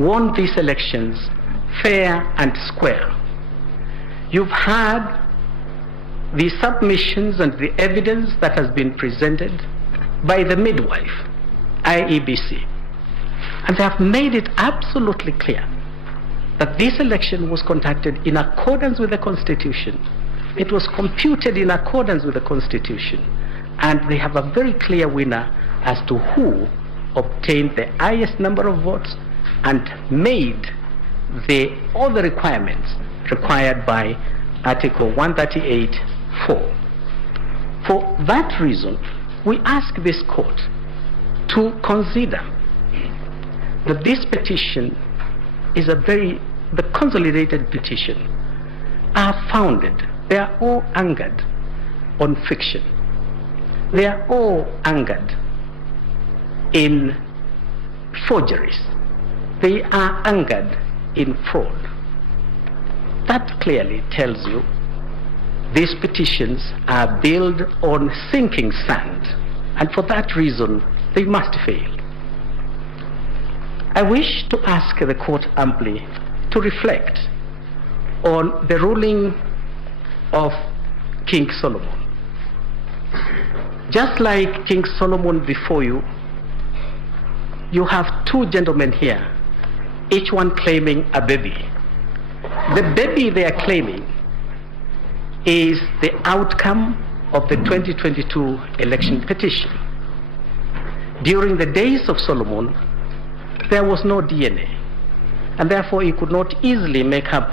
won these elections fair and square. You've had the submissions and the evidence that has been presented by the midwife, IEBC, and they have made it absolutely clear that this election was conducted in accordance with the Constitution. It was computed in accordance with the Constitution, and they have a very clear winner as to who obtained the highest number of votes and made all the requirements required by Article 138(4). For that reason, we ask this court to consider that this petition is the consolidated petition are founded, they are all anchored on fiction. They are all anchored in forgeries. They are anchored in fraud. That clearly tells you these petitions are built on sinking sand, and for that reason they must fail. I wish to ask the court amply to reflect on the ruling of King Solomon. Just like King Solomon before you, you have 2 gentlemen here, each one claiming a baby. The baby they are claiming is the outcome of the 2022 election petition. During the days of Solomon, there was no DNA, and therefore he could not easily make up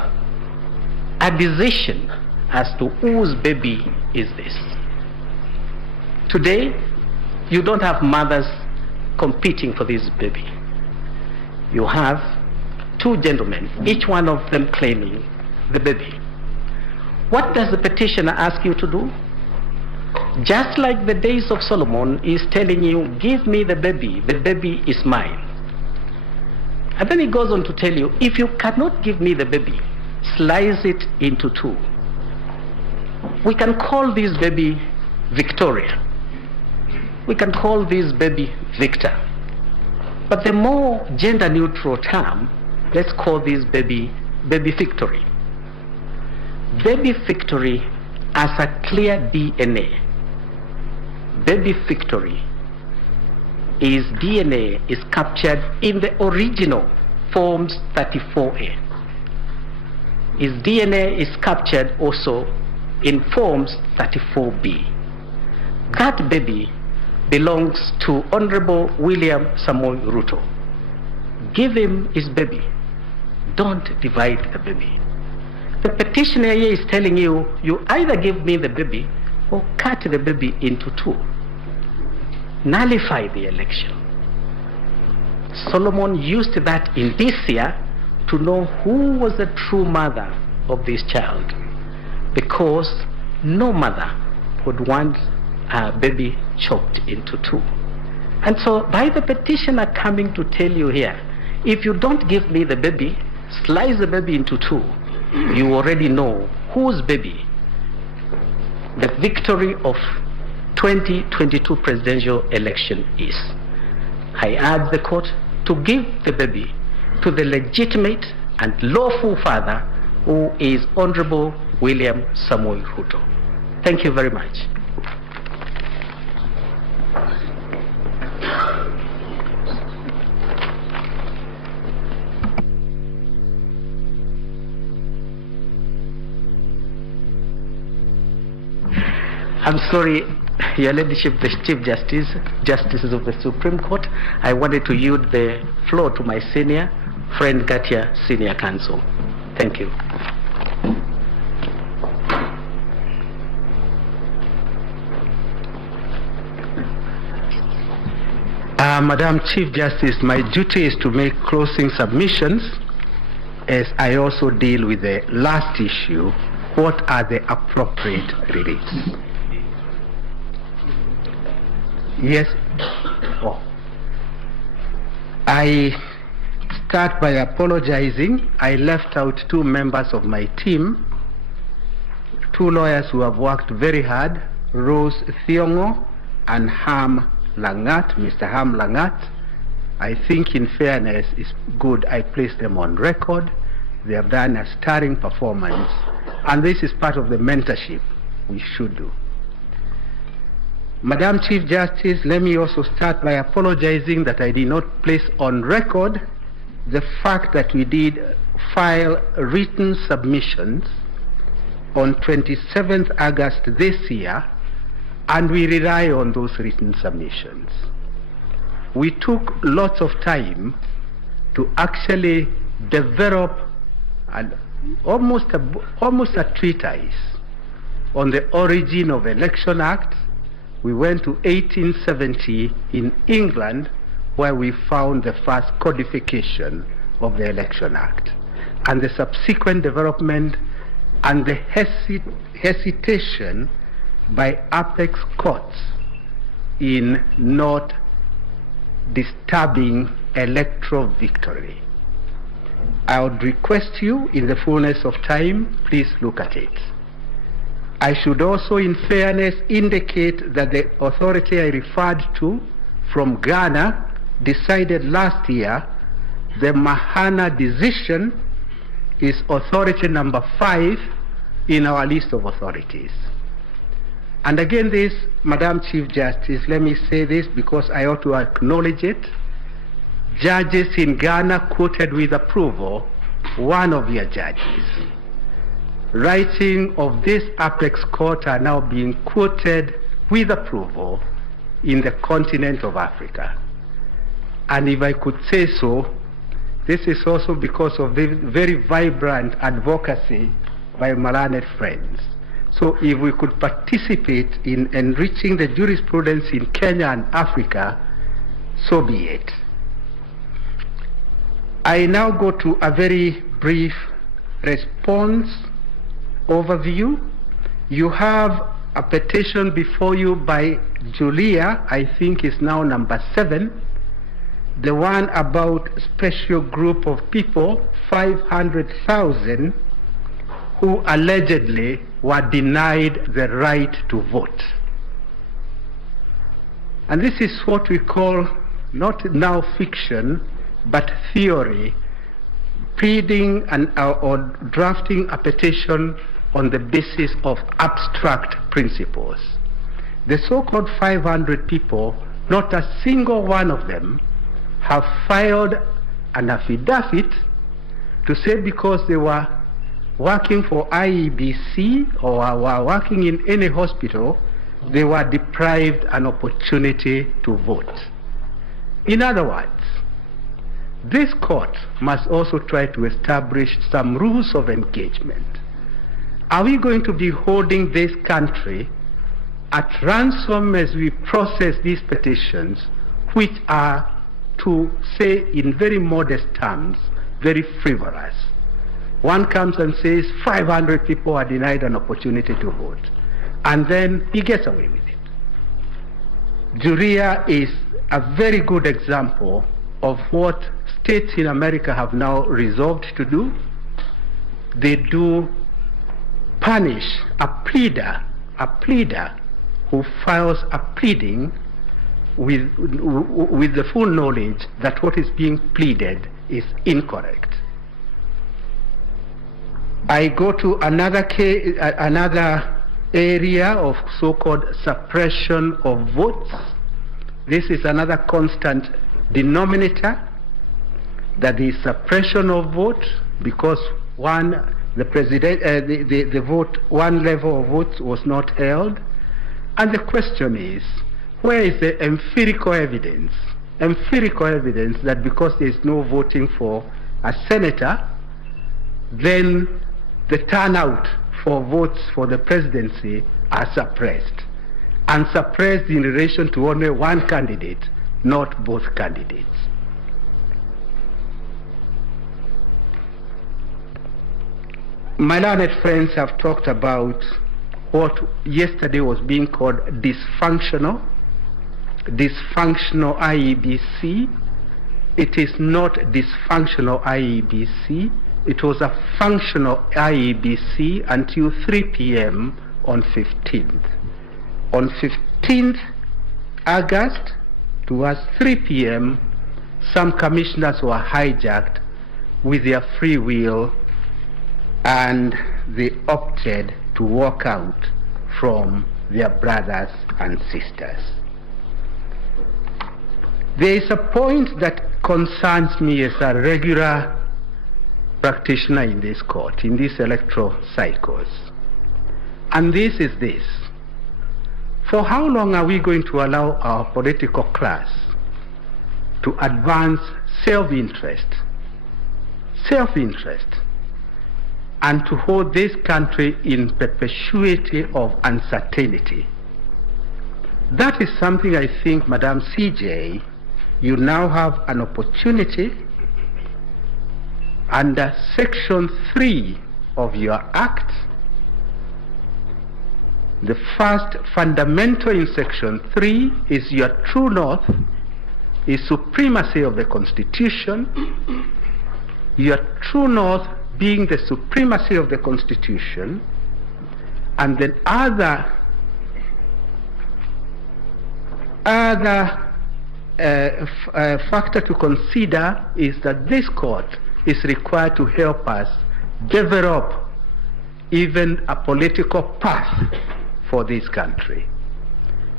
a decision as to whose baby is this. Today, you don't have mothers competing for this baby. You have 2 gentlemen, each one of them claiming the baby. What does the petitioner ask you to do? Just like the days of Solomon, he is telling you, give me the baby is mine. And then he goes on to tell you, if you cannot give me the baby, slice it into 2. We can call this baby Victoria. We can call this baby Victor. But the more gender neutral term, let's call this baby Victory. Baby Victory has a clear DNA. Baby Victory, his DNA is captured in the original Forms 34A. His DNA is captured also in Forms 34B. That baby belongs to Honorable William Samoei Ruto. Give him his baby. Don't divide the baby. The petitioner here is telling you, you either give me the baby or cut the baby into 2. Nullify the election. Solomon used that in this year to know who was the true mother of this child, because no mother would want her baby chopped into 2. And so by the petitioner coming to tell you here, if you don't give me the baby, slice the baby into two, you already know whose baby the victory of 2022 presidential election is. I urge the court to give the baby to the legitimate and lawful father, who is Honorable William Samuel Ruto. Thank you very much. I'm sorry, Your Ladyship, the Chief Justice, Justices of the Supreme Court, I wanted to yield the floor to my senior friend, Gatia, Senior Counsel. Thank you. Madam Chief Justice, my duty is to make closing submissions, as I also deal with the last issue, what are the appropriate reliefs? Yes. Oh. I start by apologizing. I left out two members of my team, two lawyers who have worked very hard, Rose Thiongo and Ham Langat, Mr. Ham Langat. I think in fairness it's good I place them on record. They have done a sterling performance, and this is part of the mentorship we should do. Madam Chief Justice, let me also start by apologizing that I did not place on record the fact that we did file written submissions on 27th August this year, and we rely on those written submissions. We took lots of time to actually develop almost a treatise on the origin of Election Act. We went to 1870 in England, where we found the first codification of the Election Act, and the subsequent development and the hesitation by apex courts in not disturbing electoral victory. I would request you, in the fullness of time, please look at it. I should also, in fairness, indicate that the authority I referred to from Ghana decided last year, the Mahana decision is authority number 5 in our list of authorities. And again, this, Madam Chief Justice, let me say this because I ought to acknowledge it. Judges in Ghana quoted with approval one of their judges. Writing of this apex court are now being quoted with approval in the continent of Africa. And if I could say so, this is also because of the very vibrant advocacy by my learned friends. So if we could participate in enriching the jurisprudence in Kenya and Africa, so be it. I now go to a very brief response overview. You have a petition before you by Julia, I think is now number 7, the one about special group of people, 500,000, who allegedly were denied the right to vote. And this is what we call not now fiction, but theory, pleading or drafting a petition on the basis of abstract principles. The so-called 500 people, not a single one of them have filed an affidavit to say because they were working for IEBC or were working in any hospital, they were deprived an opportunity to vote. In other words, this court must also try to establish some rules of engagement. Are we going to be holding this country at ransom as we process these petitions, which are, to say in very modest terms, very frivolous? One comes and says 500 people are denied an opportunity to vote, and then he gets away with it. Julia is a very good example of what states in America have now resolved to do. They do punish a pleader who files a pleading with the full knowledge that what is being pleaded is incorrect. I go to another area of so-called suppression of votes. This is another constant denominator, that the suppression of vote, because one level of votes was not held. And the question is, where is the empirical evidence that because there is no voting for a senator, then the turnout for votes for the presidency are suppressed, and suppressed in relation to only one candidate, not both candidates. My learned friends have talked about what yesterday was being called dysfunctional IEBC. It is not dysfunctional IEBC. It was a functional IEBC until 3 p.m. on 15th. On 15th August, towards 3 p.m., some commissioners were hijacked with their free will, and they opted to walk out from their brothers and sisters. There is a point that concerns me as a regular practitioner in this court, in these electoral cycles. And this is this: for how long are we going to allow our political class to advance self-interest, and to hold this country in perpetuity of uncertainty? That is something I think, Madam CJ, you now have an opportunity under Section 3 of your Act. The first fundamental in Section 3 is your true north, is supremacy of the Constitution. Your true north being the supremacy of the Constitution, and then other factor to consider is that this court is required to help us develop even a political path for this country.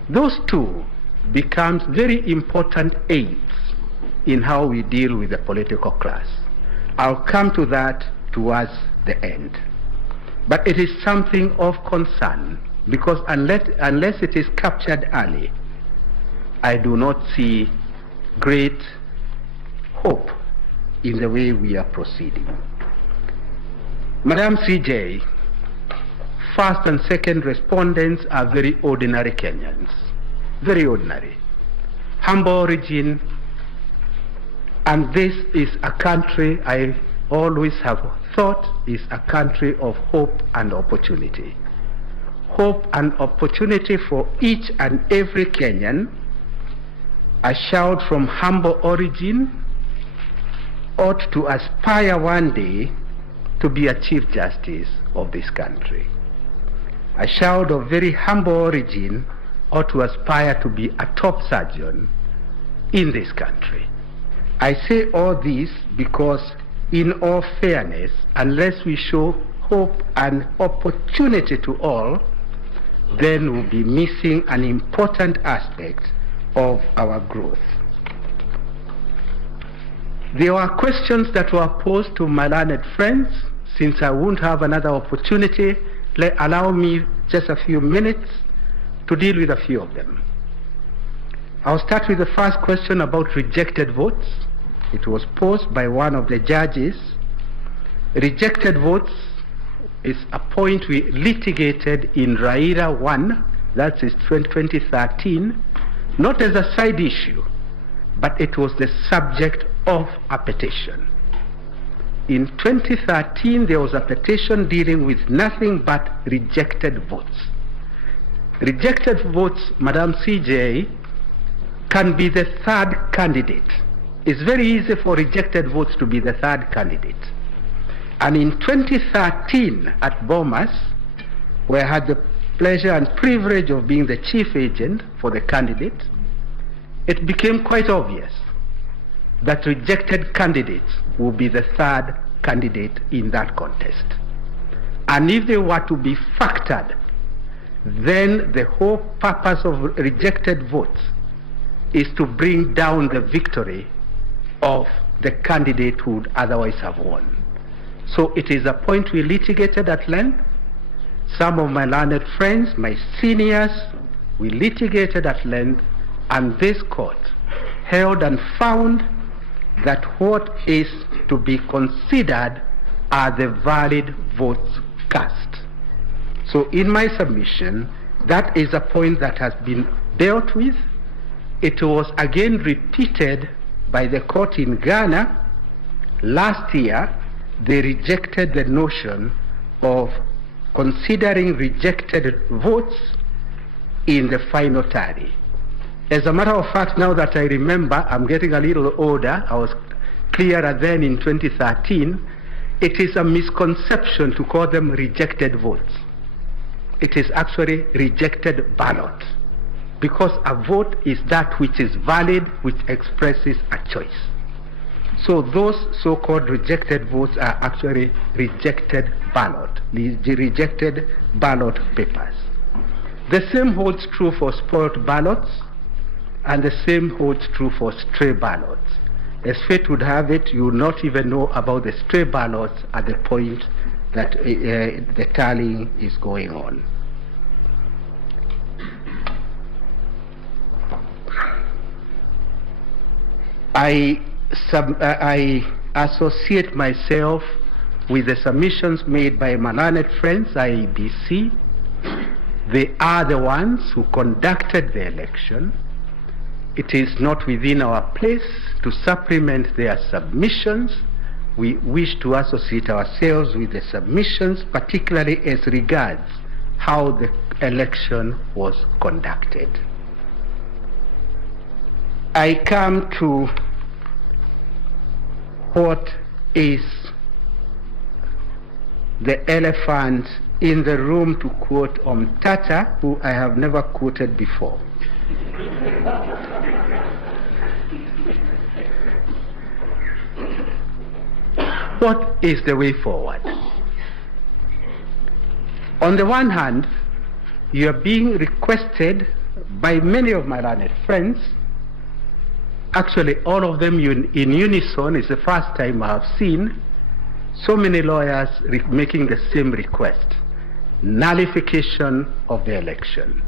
Those two becomes very important aids in how we deal with the political class. I'll come to that towards the end. But it is something of concern, because unless it is captured early, I do not see great hope in the way we are proceeding. Madam CJ, first and second respondents are very ordinary Kenyans, very ordinary, humble origin, and this is a country I always have thought is a country of hope and opportunity. Hope and opportunity for each and every Kenyan. A child from humble origin ought to aspire one day to be a Chief Justice of this country. A child of very humble origin ought to aspire to be a top surgeon in this country. I say all this because, in all fairness, unless we show hope and opportunity to all, then we'll be missing an important aspect of our growth. There were questions that were posed to my learned friends. Since I won't have another opportunity, allow me just a few minutes to deal with a few of them. I'll start with the first question about rejected votes. It was posed by one of the judges. Rejected votes is a point we litigated in Raila 1, that is 2013, not as a side issue, but it was the subject of a petition. In 2013, there was a petition dealing with nothing but rejected votes. Rejected votes, Madam CJ, can be the third candidate. It's very easy for rejected votes to be the third candidate. And in 2013 at Bomas, where I had the pleasure and privilege of being the chief agent for the candidate, it became quite obvious that rejected candidates would be the third candidate in that contest. And if they were to be factored, then the whole purpose of rejected votes is to bring down the victory of the candidate who would otherwise have won. So it is a point we litigated at length. Some of my learned friends, my seniors, we litigated at length, and this court held and found that what is to be considered are the valid votes cast. So in my submission, that is a point that has been dealt with. It was again repeated by the court in Ghana. Last year, they rejected the notion of considering rejected votes in the final tally. As a matter of fact, now that I remember, I'm getting a little older, I was clearer then in 2013, it is a misconception to call them rejected votes. It is actually rejected ballot, because a vote is that which is valid, which expresses a choice. So those so-called rejected votes are actually rejected ballot, rejected ballot papers. The same holds true for spoiled ballots, and the same holds true for stray ballots. As fate would have it, you will not even know about the stray ballots at the point that the tallying is going on. I associate myself with the submissions made by my learned friends, IEBC. They are the ones who conducted the election. It is not within our place to supplement their submissions. We wish to associate ourselves with the submissions, particularly as regards how the election was conducted. I come to what is the elephant in the room, to quote Tata, who I have never quoted before. What is the way forward? On the one hand, you are being requested by many of my learned friends, actually all of them in unison. It's the first time I have seen so many lawyers making the same request: nullification of the election.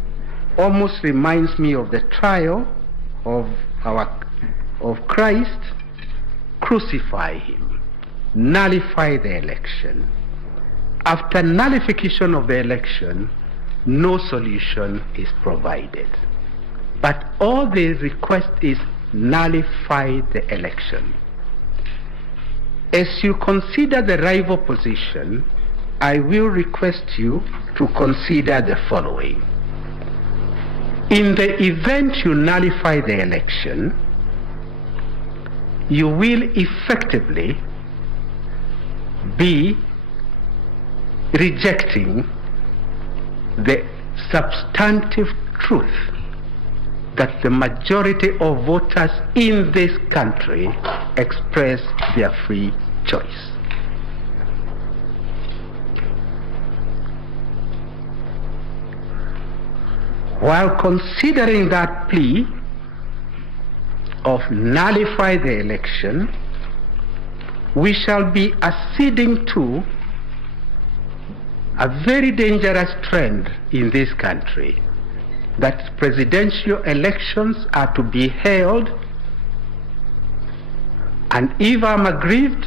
Almost reminds me of the trial of Christ. Crucify him, nullify the election. After nullification of the election, no solution is provided. But all they request is nullify the election. As you consider the rival position, I will request you to consider the following. In the event you nullify the election, you will effectively be rejecting the substantive truth that the majority of voters in this country express their free choice. While considering that plea of nullify the election, we shall be acceding to a very dangerous trend in this country, that presidential elections are to be held, and if I'm aggrieved,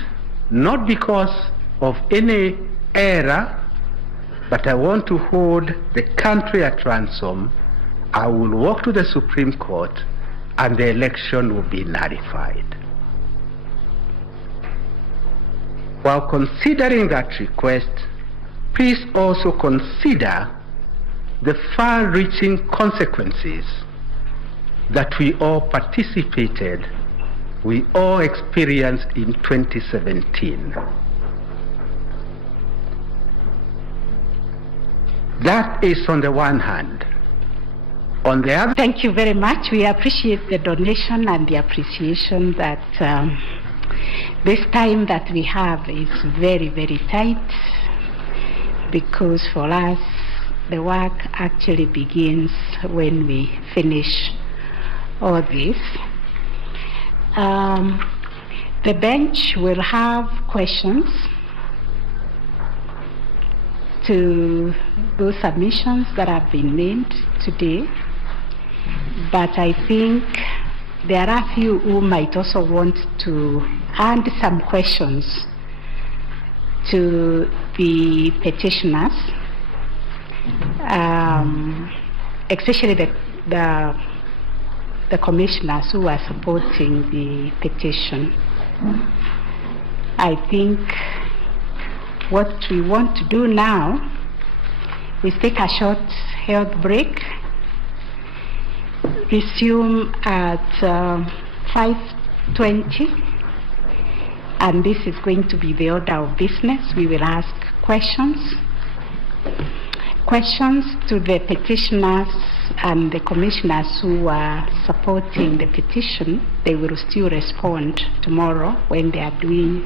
not because of any error, but I want to hold the country at ransom, I will walk to the Supreme Court and the election will be nullified. While considering that request, please also consider the far-reaching consequences that we all participated, we all experienced in 2017. That is on the one hand. On the other... Thank you very much. We appreciate the donation and the appreciation that this time that we have is very, very tight, because for us, the work actually begins when we finish all this. The bench will have questions to those submissions that have been made today, but I think there are a few who might also want to add some questions to the petitioners, especially the commissioners who are supporting the petition. I think what we want to do now is take a short health break, resume at 5:20, and this is going to be the order of business. We will ask questions to the petitioners and the commissioners who are supporting the petition. They will still respond tomorrow when they are doing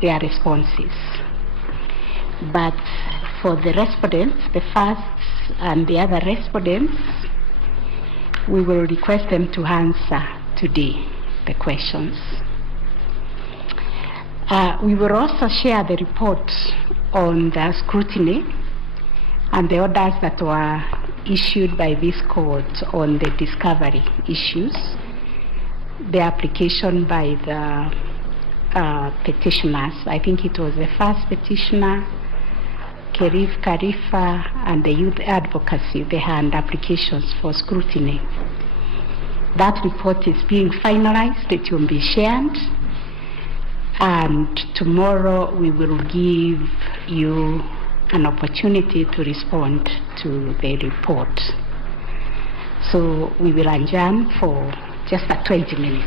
their responses. But for the respondents, the first and the other respondents, we will request them to answer today the questions. We will also share the report on the scrutiny and the orders that were issued by this court on the discovery issues, the application by the petitioners. I think it was the first petitioner, Karifa, and the youth advocacy. They had applications for scrutiny. That report is being finalized. It will be shared, and tomorrow we will give you an opportunity to respond to the report. So we will adjourn for just 20 minutes.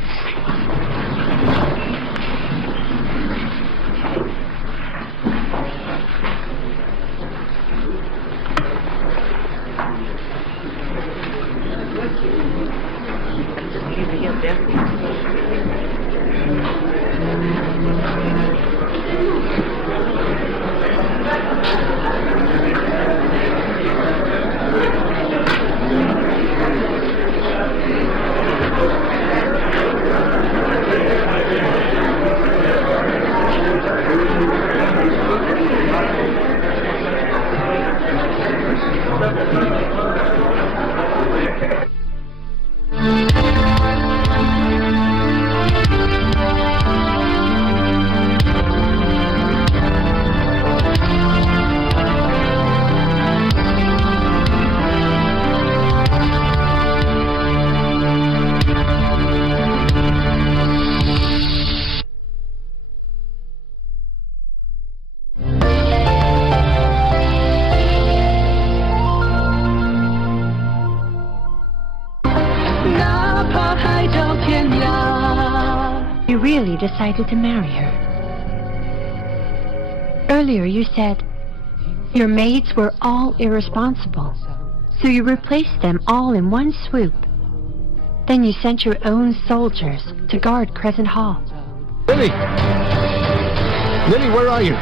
Decided to marry her. Earlier you said your maids were all irresponsible, so you replaced them all in one swoop. Then you sent your own soldiers to guard Crescent Hall. Lily! Lily, where are you?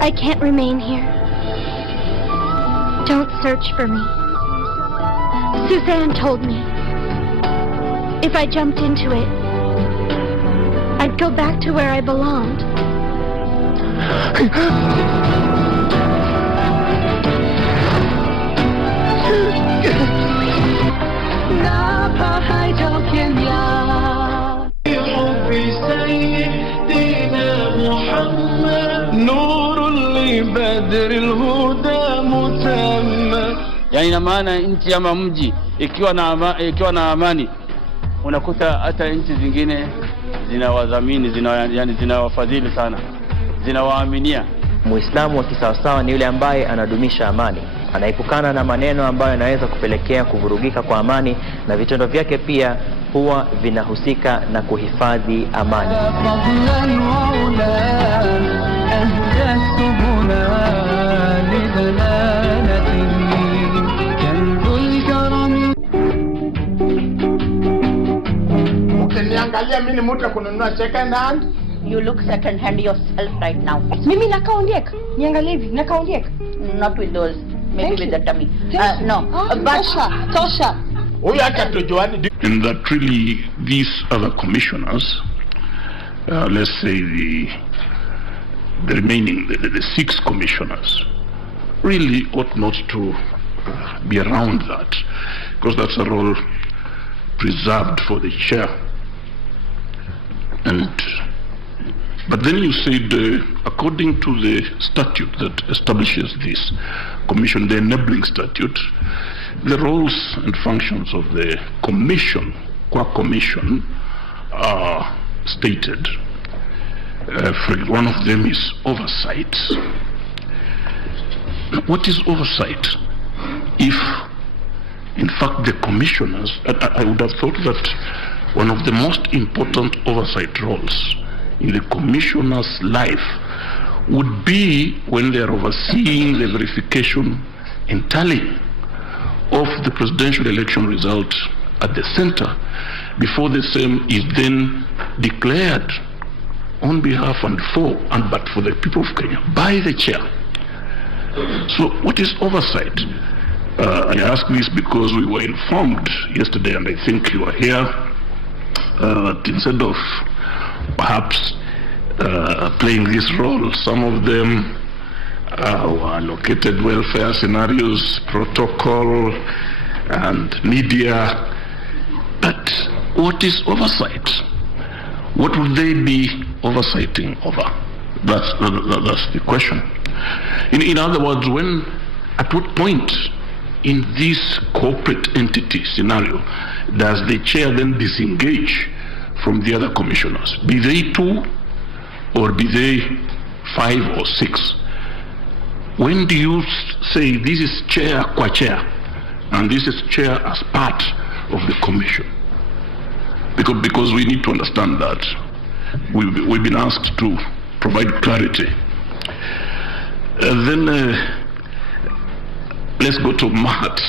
I can't remain here. Don't search for me. Suzanne told me if I jumped into it, I'd go back to where I belonged. Yani ina maana nchi ama mji ikiwa na amani, unakuta hata nchi zingine zinawadhamini, zinawafadhili sana, zinawaaminia. Muislamu wa kisawasawa ni yule ambaye anadumisha amani, anaepukana na maneno ambayo yanaweza kupelekea kuvurugika kwa amani, na vitendo vyake pia huwa vinahusika na kuhifadhi amani. Ukiniangalia mimi ni mtu kununua second hand. You look second hand yourself right now. Mimi nakaondieka. Niangalie hivi, nakaondieka. Not with those, maybe with the tummy. No, but Tosha. And that really these other commissioners, let's say the remaining, the 6 commissioners, really ought not to be around that, because that's a role preserved for the chair. But then you said, according to the statute that establishes this commission, the enabling statute, the roles and functions of the commission, commission, are stated. One of them is oversight. What is oversight? If, in fact, the commissioners, I would have thought that one of the most important oversight roles in the commissioner's life would be when they are overseeing the verification and tallying of the presidential election result at the center before the same is then declared on behalf and but for the people of Kenya by the chair. So what is oversight? I ask this because we were informed yesterday, and I think you were here, that instead of perhaps playing this role, some of them were allocated welfare scenarios, protocol, and media. But what is oversight? What would they be oversighting over? That's the question. In other words, at what point in this corporate entity scenario does the chair then disengage from the other commissioners? Be they 2 or be they 5 or 6? When do you say this is chair qua chair and this is chair as part of the commission? Because we need to understand that we've been asked to provide clarity. Then let's go to Mahat.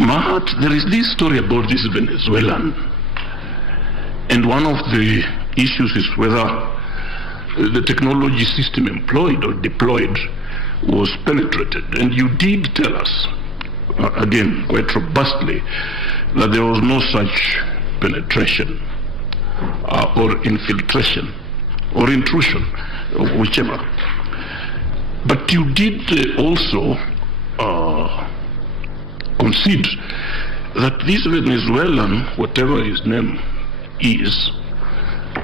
Mahat, there is this story about this Venezuelan, and one of the issues is whether the technology system employed or deployed was penetrated. And you did tell us, again, quite robustly, that there was no such penetration or infiltration or intrusion, whichever. But you did also concede that this Venezuelan, whatever his name is,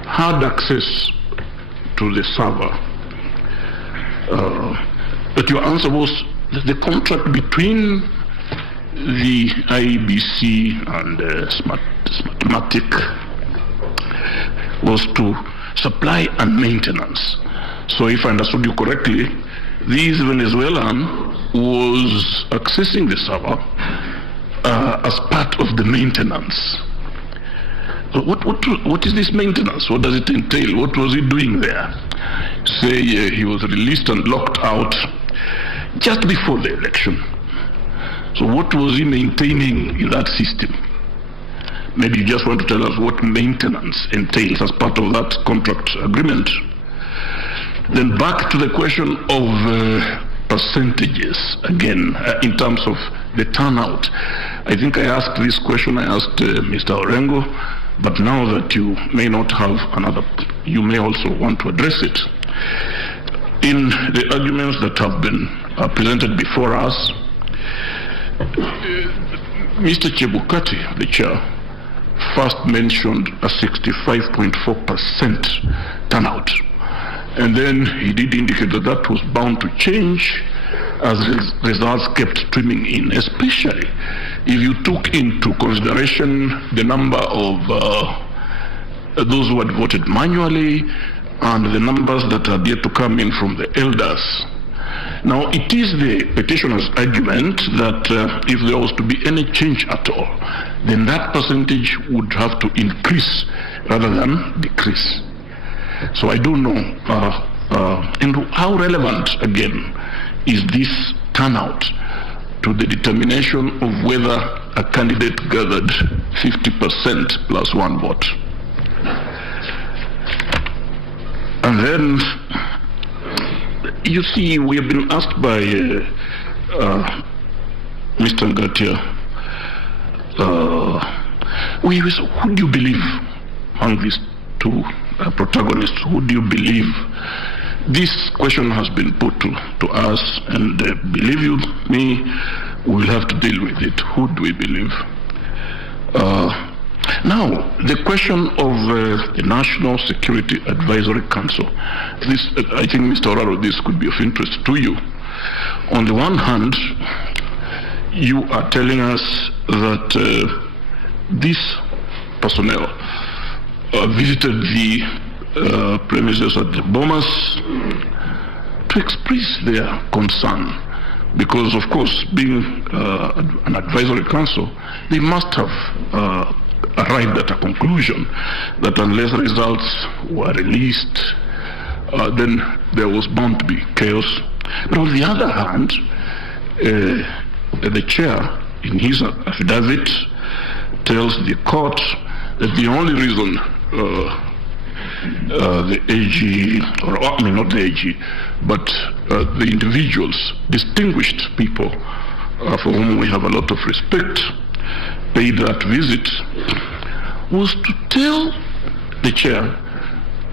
had access to the server. But your answer was that the contract between the IBC and Smartmatic was to supply and maintenance. So if I understood you correctly, this Venezuelan was accessing the server as part of the maintenance. What is this maintenance? What does it entail? What was he doing there? Say he was released and locked out just before the election. So what was he maintaining in that system? Maybe you just want to tell us what maintenance entails as part of that contract agreement. Then back to the question of percentages again, in terms of the turnout. I think I asked this question, I asked Mr. Orengo, but now that you may not have another, you may also want to address it. In the arguments that have been presented before us, Mr. Chebukati, the chair, first mentioned a 65.4% turnout. And then he did indicate that that was bound to change as results kept streaming in, especially if you took into consideration the number of those who had voted manually and the numbers that are yet to come in from the elders. Now, it is the petitioner's argument that if there was to be any change at all, then that percentage would have to increase rather than decrease. So I don't know, and how relevant, again, is this turnout to the determination of whether a candidate gathered 50% plus one vote. And then, you see, we have been asked by Mr. Ngatia, who do you believe among these two protagonists? Who do you believe? This question has been put to us, and believe you me, we will have to deal with it. Who do we believe? Now, the question of the National Security Advisory Council. This, I think, Mr. Oraro, this could be of interest to you. On the one hand, you are telling us that this personnel visited the premises at the Bomas to express their concern, because, of course, being an advisory council, they must have arrived at a conclusion that unless results were released, then there was bound to be chaos. But on the other hand, the chair, in his affidavit, tells the court that the only reason the AG, or I mean not the AG, but the individuals, distinguished people for whom we have a lot of respect, paid that visit, was to tell the chair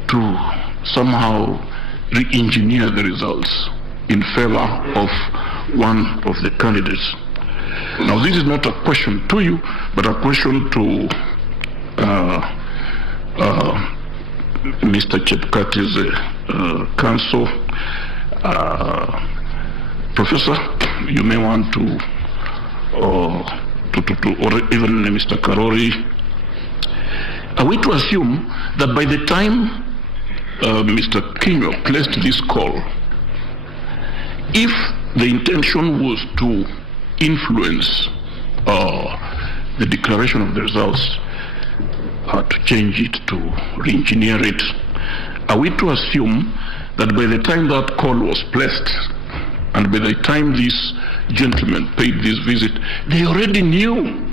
to somehow re-engineer the results in favor of one of the candidates. Now, this is not a question to you, but a question to Mr. Chepkati's counsel. Professor, you may want to or even Mr. Karori, are we to assume that by the time Mr. Kinyo placed this call, if the intention was to influence the declaration of the results, to change it, to re-engineer it, are we to assume that by the time that call was placed, and by the time this gentleman paid this visit, they already knew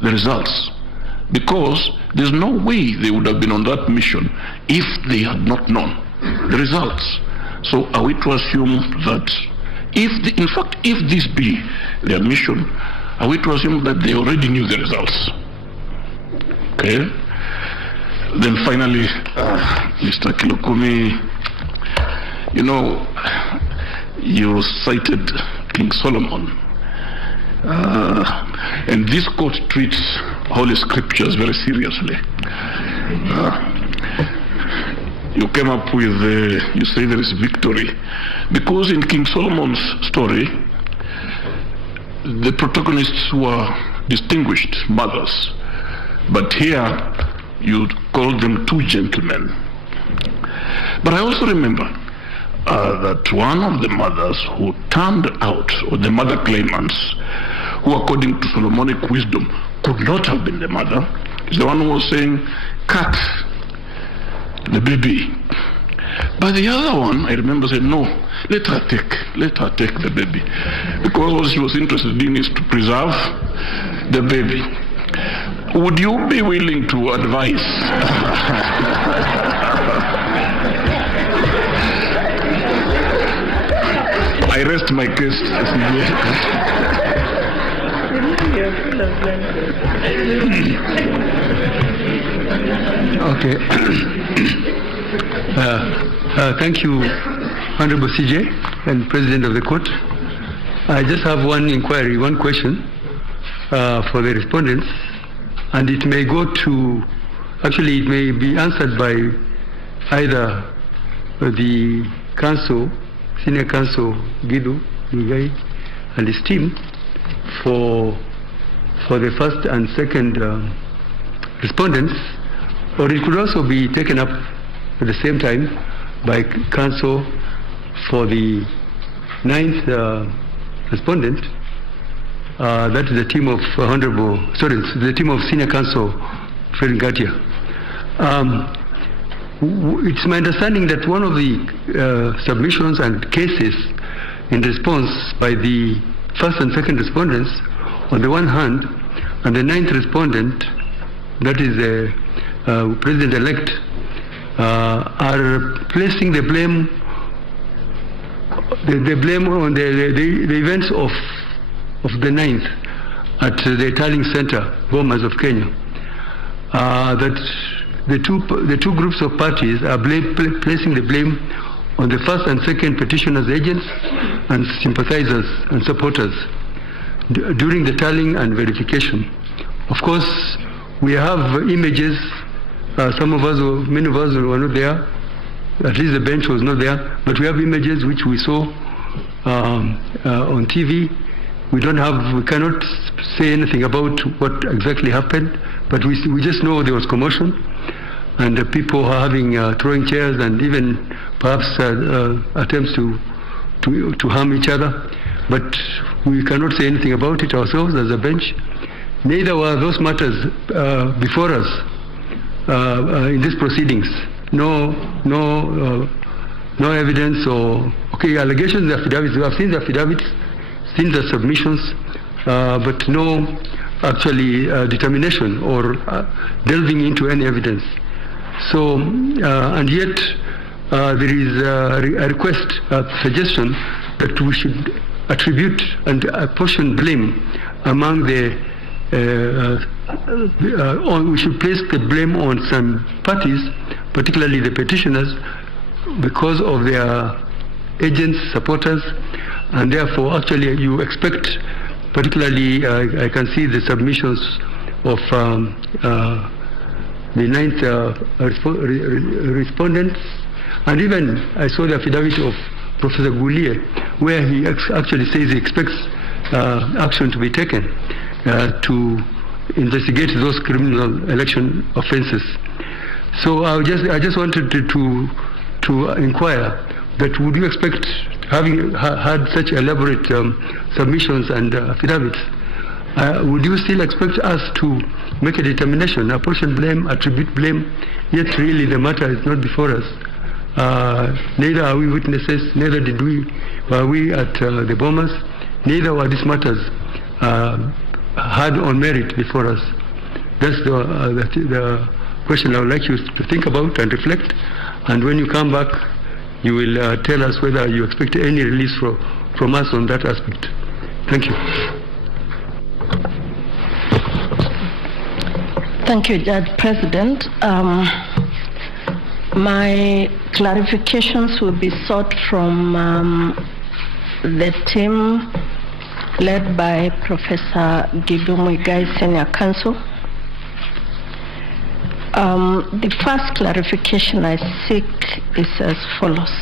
the results? Because there's no way they would have been on that mission if they had not known the results. So are we to assume that in fact, if this be their mission, are we to assume that they already knew the results? Okay. Then finally, Mr. Kilokumi, you know, you cited King Solomon, and this court treats Holy Scriptures very seriously. You came up with, you say there is victory, because in King Solomon's story, the protagonists were distinguished mothers, but here you called them two gentlemen. But I also remember that one of the mothers who turned out, or the mother claimants, who according to Solomonic wisdom could not have been the mother, is the one who was saying, cut the baby. But the other one, I remember, said, no, let her take the baby, because what she was interested in is to preserve the baby. Would you be willing to advise I rest my case. Okay. Thank you, Honorable CJ and President of the Court. I just have one inquiry, one question for the respondents, and it may go to, actually it may be answered by either the counsel, Senior Counsel Gidu Mugai and his team for the first and second respondents, or it could also be taken up at the same time by counsel for the 9th respondent. That is the team of the team of Senior Counsel Fred Ngatia. It's my understanding that one of the submissions and cases in response by the first and second respondents on the one hand, and the 9th respondent, that is the President-elect, are placing the blame on the events of the 9th at the Tallying Center, Bomas of Kenya. That the two groups of parties are placing the blame on the first and second petitioners' agents and sympathizers and supporters during the tallying and verification. Of course, we have images. Many of us were not there. At least the bench was not there. But we have images which we saw on TV. We cannot say anything about what exactly happened. But we just know there was commotion, and people are throwing chairs and even perhaps attempts to harm each other. But we cannot say anything about it ourselves as a bench. Neither were those matters before us in these proceedings. No evidence or allegations, affidavits. We have seen the affidavits, seen the submissions, but no actually determination or delving into any evidence. So, and yet there is a request, a suggestion that we should attribute and apportion blame among we should place the blame on some parties, particularly the petitioners, because of their agents, supporters, and therefore actually you expect, particularly I can see the submissions of the 9th respondents, and even I saw the affidavit of Professor Gulie, where he actually says he expects action to be taken to investigate those criminal election offenses. So I just wanted to inquire that would you expect, having had such elaborate submissions and affidavits, would you still expect us to make a determination, apportion blame, attribute blame, yet really the matter is not before us? Neither are we witnesses, neither were we at the Bomas, neither were these matters had on merit before us. That's the question I would like you to think about and reflect, and when you come back you will tell us whether you expect any release from us on that aspect. Thank you. Thank you, Judge President. My clarifications will be sought from the team led by Professor Gidu Muigai, Senior Counsel. The first clarification I seek is as follows.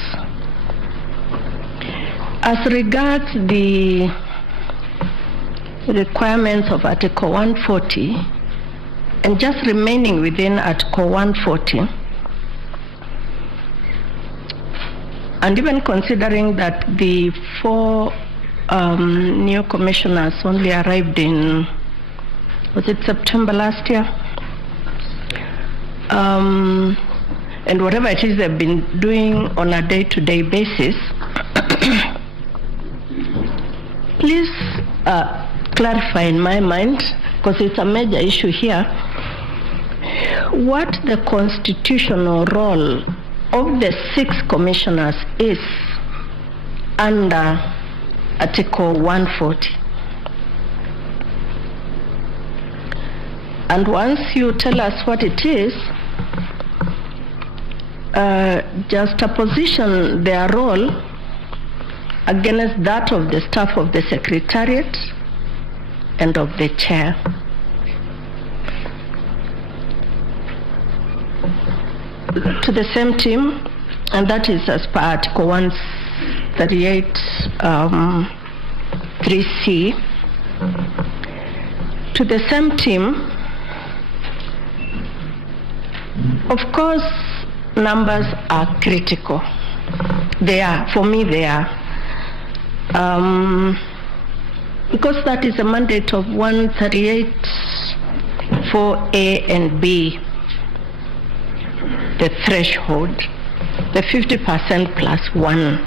As regards the requirements of Article 140, and just remaining within Article 140, and even considering that the 4 new commissioners only arrived in, was it September last year? And whatever it is they've been doing on a day-to-day basis, please clarify in my mind, because it's a major issue here, what the constitutional role of the 6 commissioners is under Article 140. And once you tell us what it is, just position their role against that of the staff of the Secretariat and of the Chair. To the same team, and that is as per Article 138 3C. To the same team, of course, numbers are critical. They are, for me they are. Because that is a mandate of 138 for A and B, the threshold, the 50% plus 1.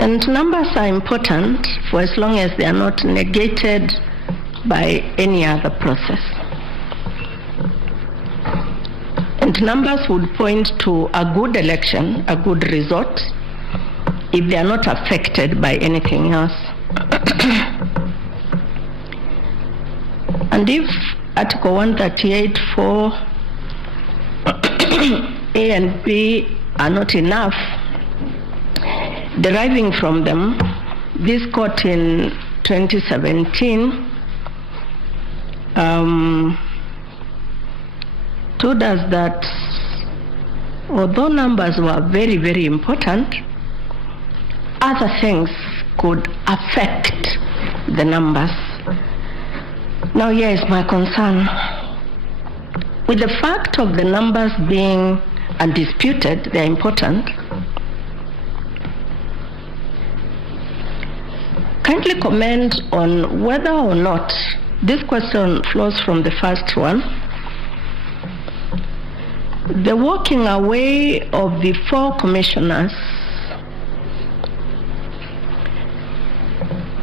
And numbers are important for as long as they are not negated by any other process. And numbers would point to a good election, a good result, if they are not affected by anything else. And if Article 138 for A and B are not enough, deriving from them, this court in 2017 told us that although numbers were very, very important, other things could affect the numbers. Now here is my concern. With the fact of the numbers being undisputed, they are important, kindly comment on whether or not this question flows from the first one. The walking away of the 4 commissioners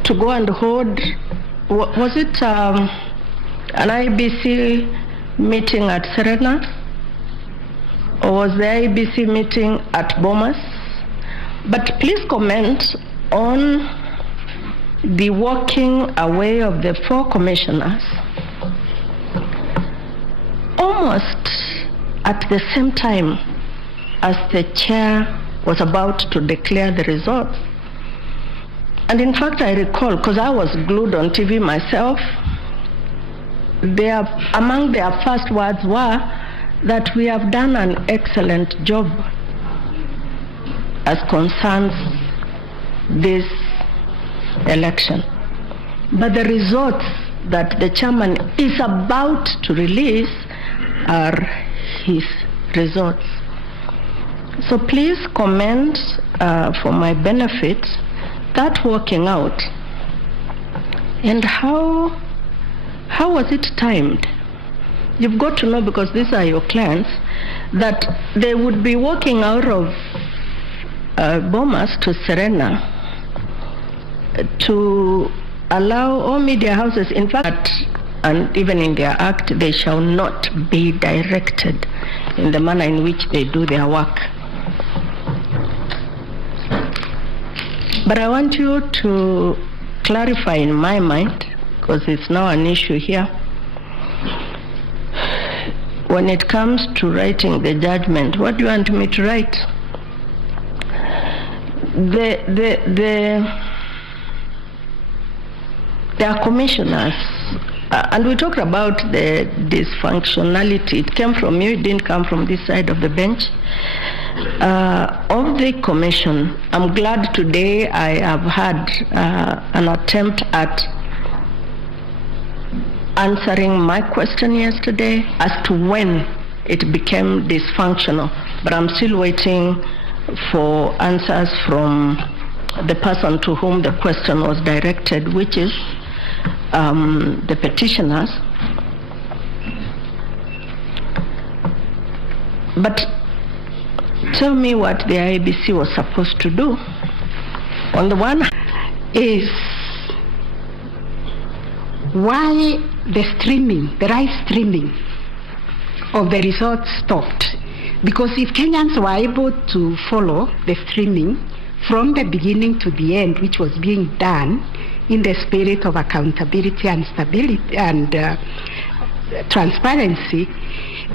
to go and hold, was it an IBC meeting at Serena? Or was the IBC meeting at Bomas? But please comment on the walking away of the 4 commissioners almost at the same time as the chair was about to declare the results. And in fact, I recall, because I was glued on TV myself, among their first words were that we have done an excellent job as concerns this election. But the results that the chairman is about to release are his results. So please comment for my benefit that working out, and how was it timed? You've got to know, because these are your clients, that they would be walking out of Bomas to Serena to allow all media houses, in fact, and even in their act, they shall not be directed in the manner in which they do their work. But I want you to clarify in my mind, because it's now an issue here, when it comes to writing the judgment, what do you want me to write? There are commissioners, and we talked about the dysfunctionality. It came from you, it didn't come from this side of the bench. Of the commission, I'm glad today I have had an attempt at answering my question yesterday as to when it became dysfunctional, but I'm still waiting for answers from the person to whom the question was directed, which is the petitioners. But tell me what the IBC was supposed to do. On the one hand is why the live streaming of the results stopped. Because if Kenyans were able to follow the streaming from the beginning to the end, which was being done in the spirit of accountability and stability and transparency,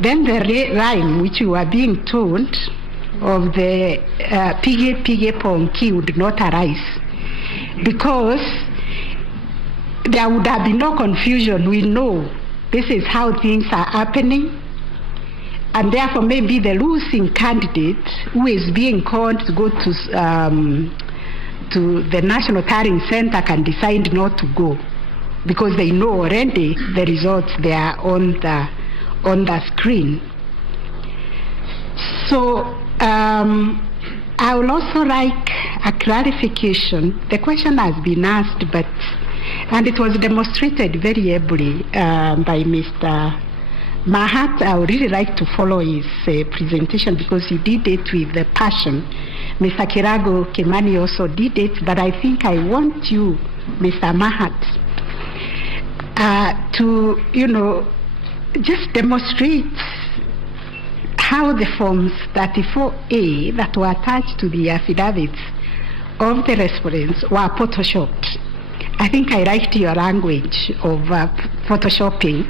then the rhyme which you were being told of the pige ponki would not arise, because there would have been no confusion. We know this is how things are happening, and therefore maybe the losing candidate who is being called to go to the National Tallying Center can decide not to go, because they know already the results they are on the screen. So I would also like a clarification. The question has been asked, and it was demonstrated very ably by Mr. Mahat. I would really like to follow his presentation because he did it with the passion. Mr. Kirago Kimani also did it, but I think I want you, Mr. Mahat, to, just demonstrate how the forms 34A that were attached to the affidavits of the respondents were photoshopped. I think I liked your language of photoshopping,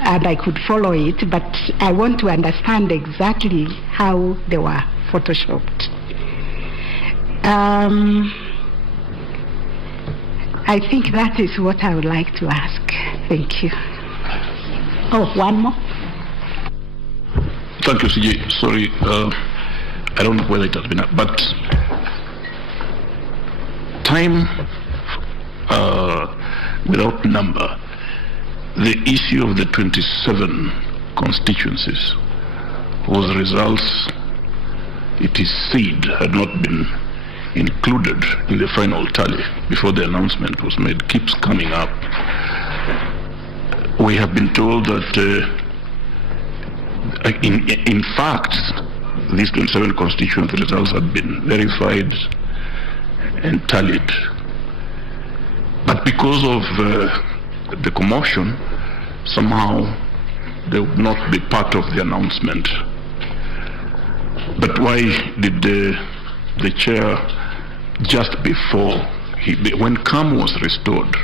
and I could follow it, but I want to understand exactly how they were photoshopped. I think that is what I would like to ask. Thank you. Oh, one more. Thank you, CJ. Sorry, I don't know whether it has been up, but time without number, the issue of the 27 constituencies whose results, it is said, had not been included in the final tally before the announcement was made, keeps coming up. We have been told that in fact these 27 constituency results have been verified and tallied, but because of the commotion, somehow they would not be part of the announcement. But why did the chair, just before when calm was restored,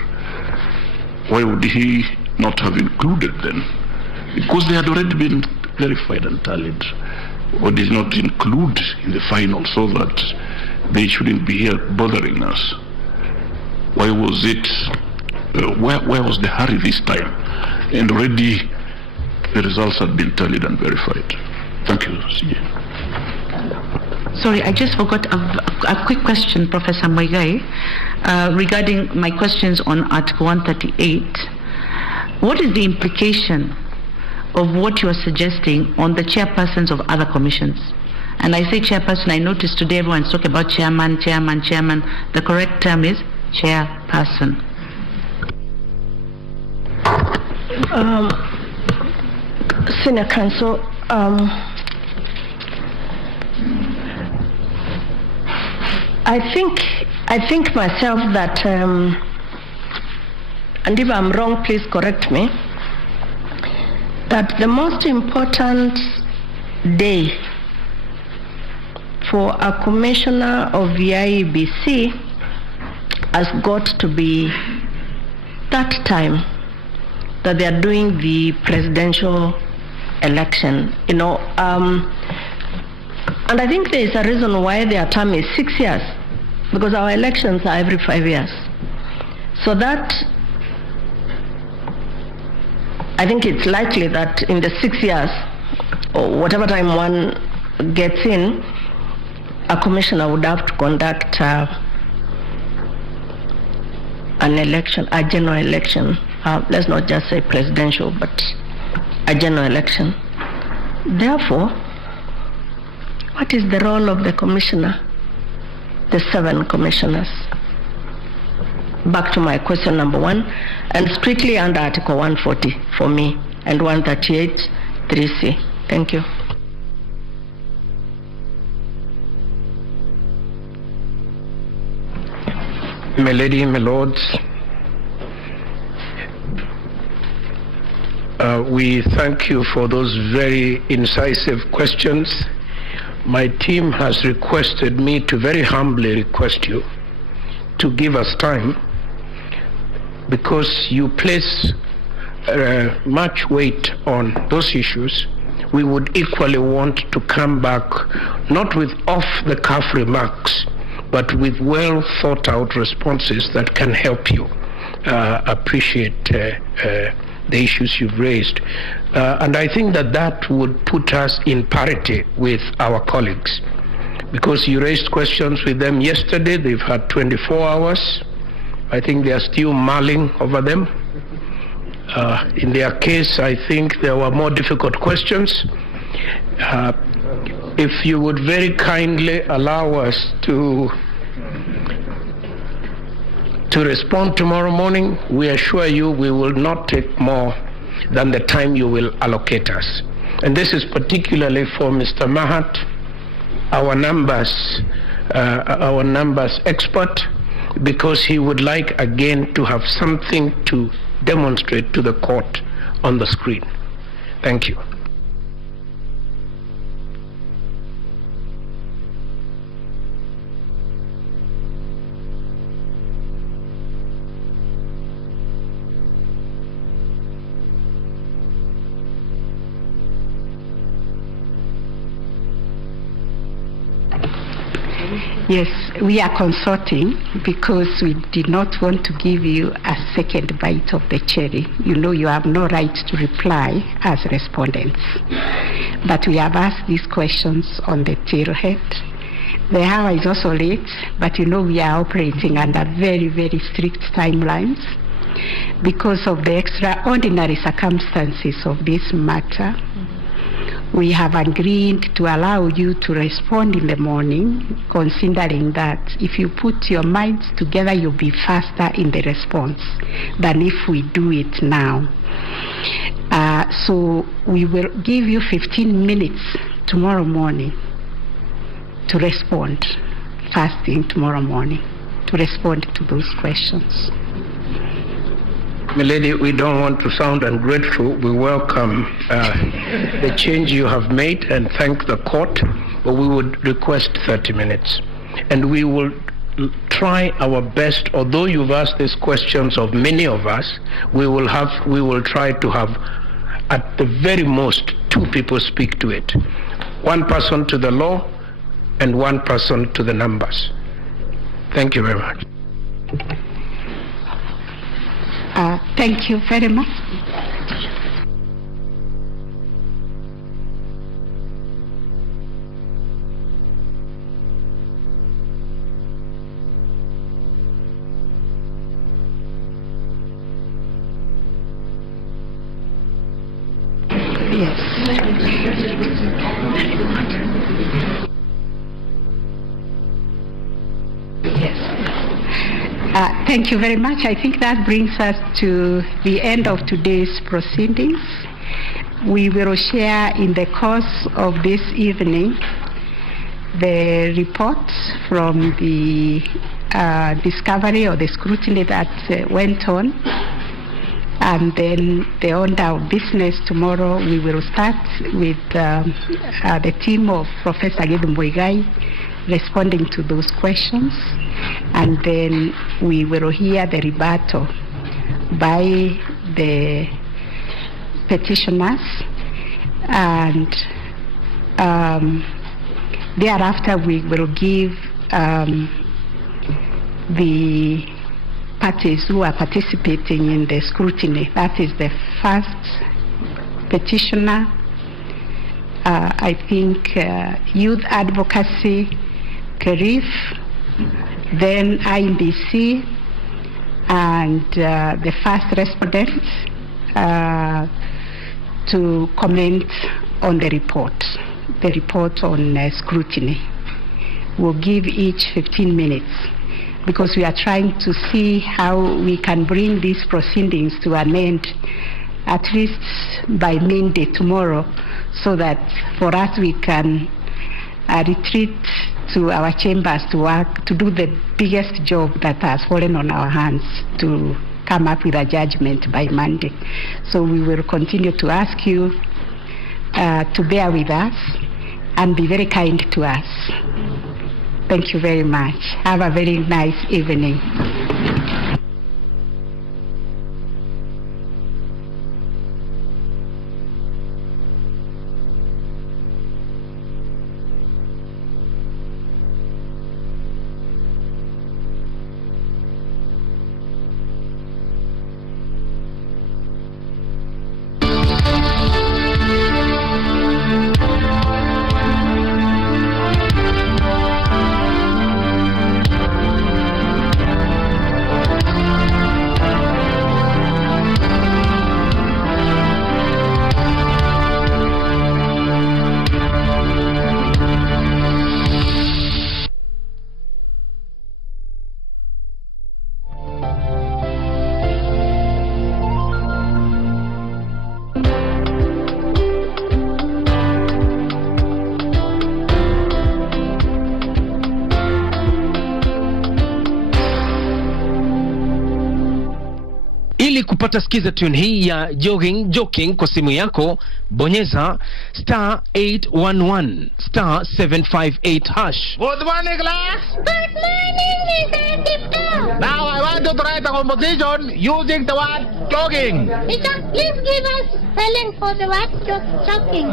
why would he not have included them? Because they had already been verified and tallied. Or did not include in the final so that they shouldn't be here bothering us? Why was it, where was the hurry this time? And already the results had been tallied and verified. Thank you, CJ. Sorry, I just forgot a quick question, Professor Mwaigai, regarding my questions on Article 138. What is the implication of what you are suggesting on the chairpersons of other commissions? And I say chairperson, I noticed today everyone's talking about chairman. The correct term is chairperson. Senior Counsel, I think myself that, and if I'm wrong, please correct me, that the most important day for a commissioner of the IEBC has got to be that time that they are doing the presidential election, and I think there is a reason why their term is 6 years, because our elections are every 5 years. So that, I think it's likely that in the 6 years, or whatever time one gets in, a commissioner would have to conduct an election, a general election. Let's not just say presidential, but a general election. Therefore, what is the role of the commissioner, the 7 commissioners? Back to my question number 1, and strictly under Article 140 for me, and 138 3C. Thank you. My lady, my lords, we thank you for those very incisive questions. My team has requested me to very humbly request you to give us time, because you place much weight on those issues. We would equally want to come back, not with off-the-cuff remarks, but with well thought out responses that can help you appreciate the issues you've raised. And I think that would put us in parity with our colleagues, because you raised questions with them yesterday. They've had 24 hours. I think they are still mulling over them. In their case, I think there were more difficult questions. if you would very kindly allow us to respond tomorrow morning, we assure you we will not take more than the time you will allocate us. And this is particularly for Mr. Mahat, our numbers expert, because he would like again to have something to demonstrate to the court on the screen. Thank you. Yes, we are consulting because we did not want to give you a second bite of the cherry. You know you have no right to reply as respondents. But we have asked these questions on the tailhead. The hour is also late, but you know we are operating under very, very strict timelines because of the extraordinary circumstances of this matter. We have agreed to allow you to respond in the morning, considering that if you put your minds together, you'll be faster in the response than if we do it now. So we will give you 15 minutes tomorrow morning to respond, fasting tomorrow morning, to respond to those questions. Milady, we don't want to sound ungrateful. We welcome the change you have made and thank the court, but we would request 30 minutes. And we will try our best, although you've asked these questions of many of us, we will try to have at the very most 2 people speak to it. 1 person to the law and 1 person to the numbers. Thank you very much. Thank you very much. Yes. Thank you very much. I think that brings us to the end of today's proceedings. We will share in the course of this evening the reports from the discovery or the scrutiny that went on. And then the order of business tomorrow, we will start with the team of Professor Mwigai responding to those questions, and then we will hear the rebuttal by the petitioners, and thereafter we will give the parties who are participating in the scrutiny. That is the first petitioner, I think Youth Advocacy, Kerif, then INBC, and the first respondent to comment on the report on scrutiny. We'll give each 15 minutes because we are trying to see how we can bring these proceedings to an end at least by midday tomorrow, so that for us we can retreat to our chambers to work, to do the biggest job that has fallen on our hands, to come up with a judgment by Monday. So we will continue to ask you to bear with us and be very kind to us. Thank you very much. Have a very nice evening. Ili kupata skiza tune hii ya joking kwa simu yako, bonyeza *811 *758#. Good morning, class. Good morning, Mr. Now I want to write a composition using the word jogging. Please give us spelling for the word jogging.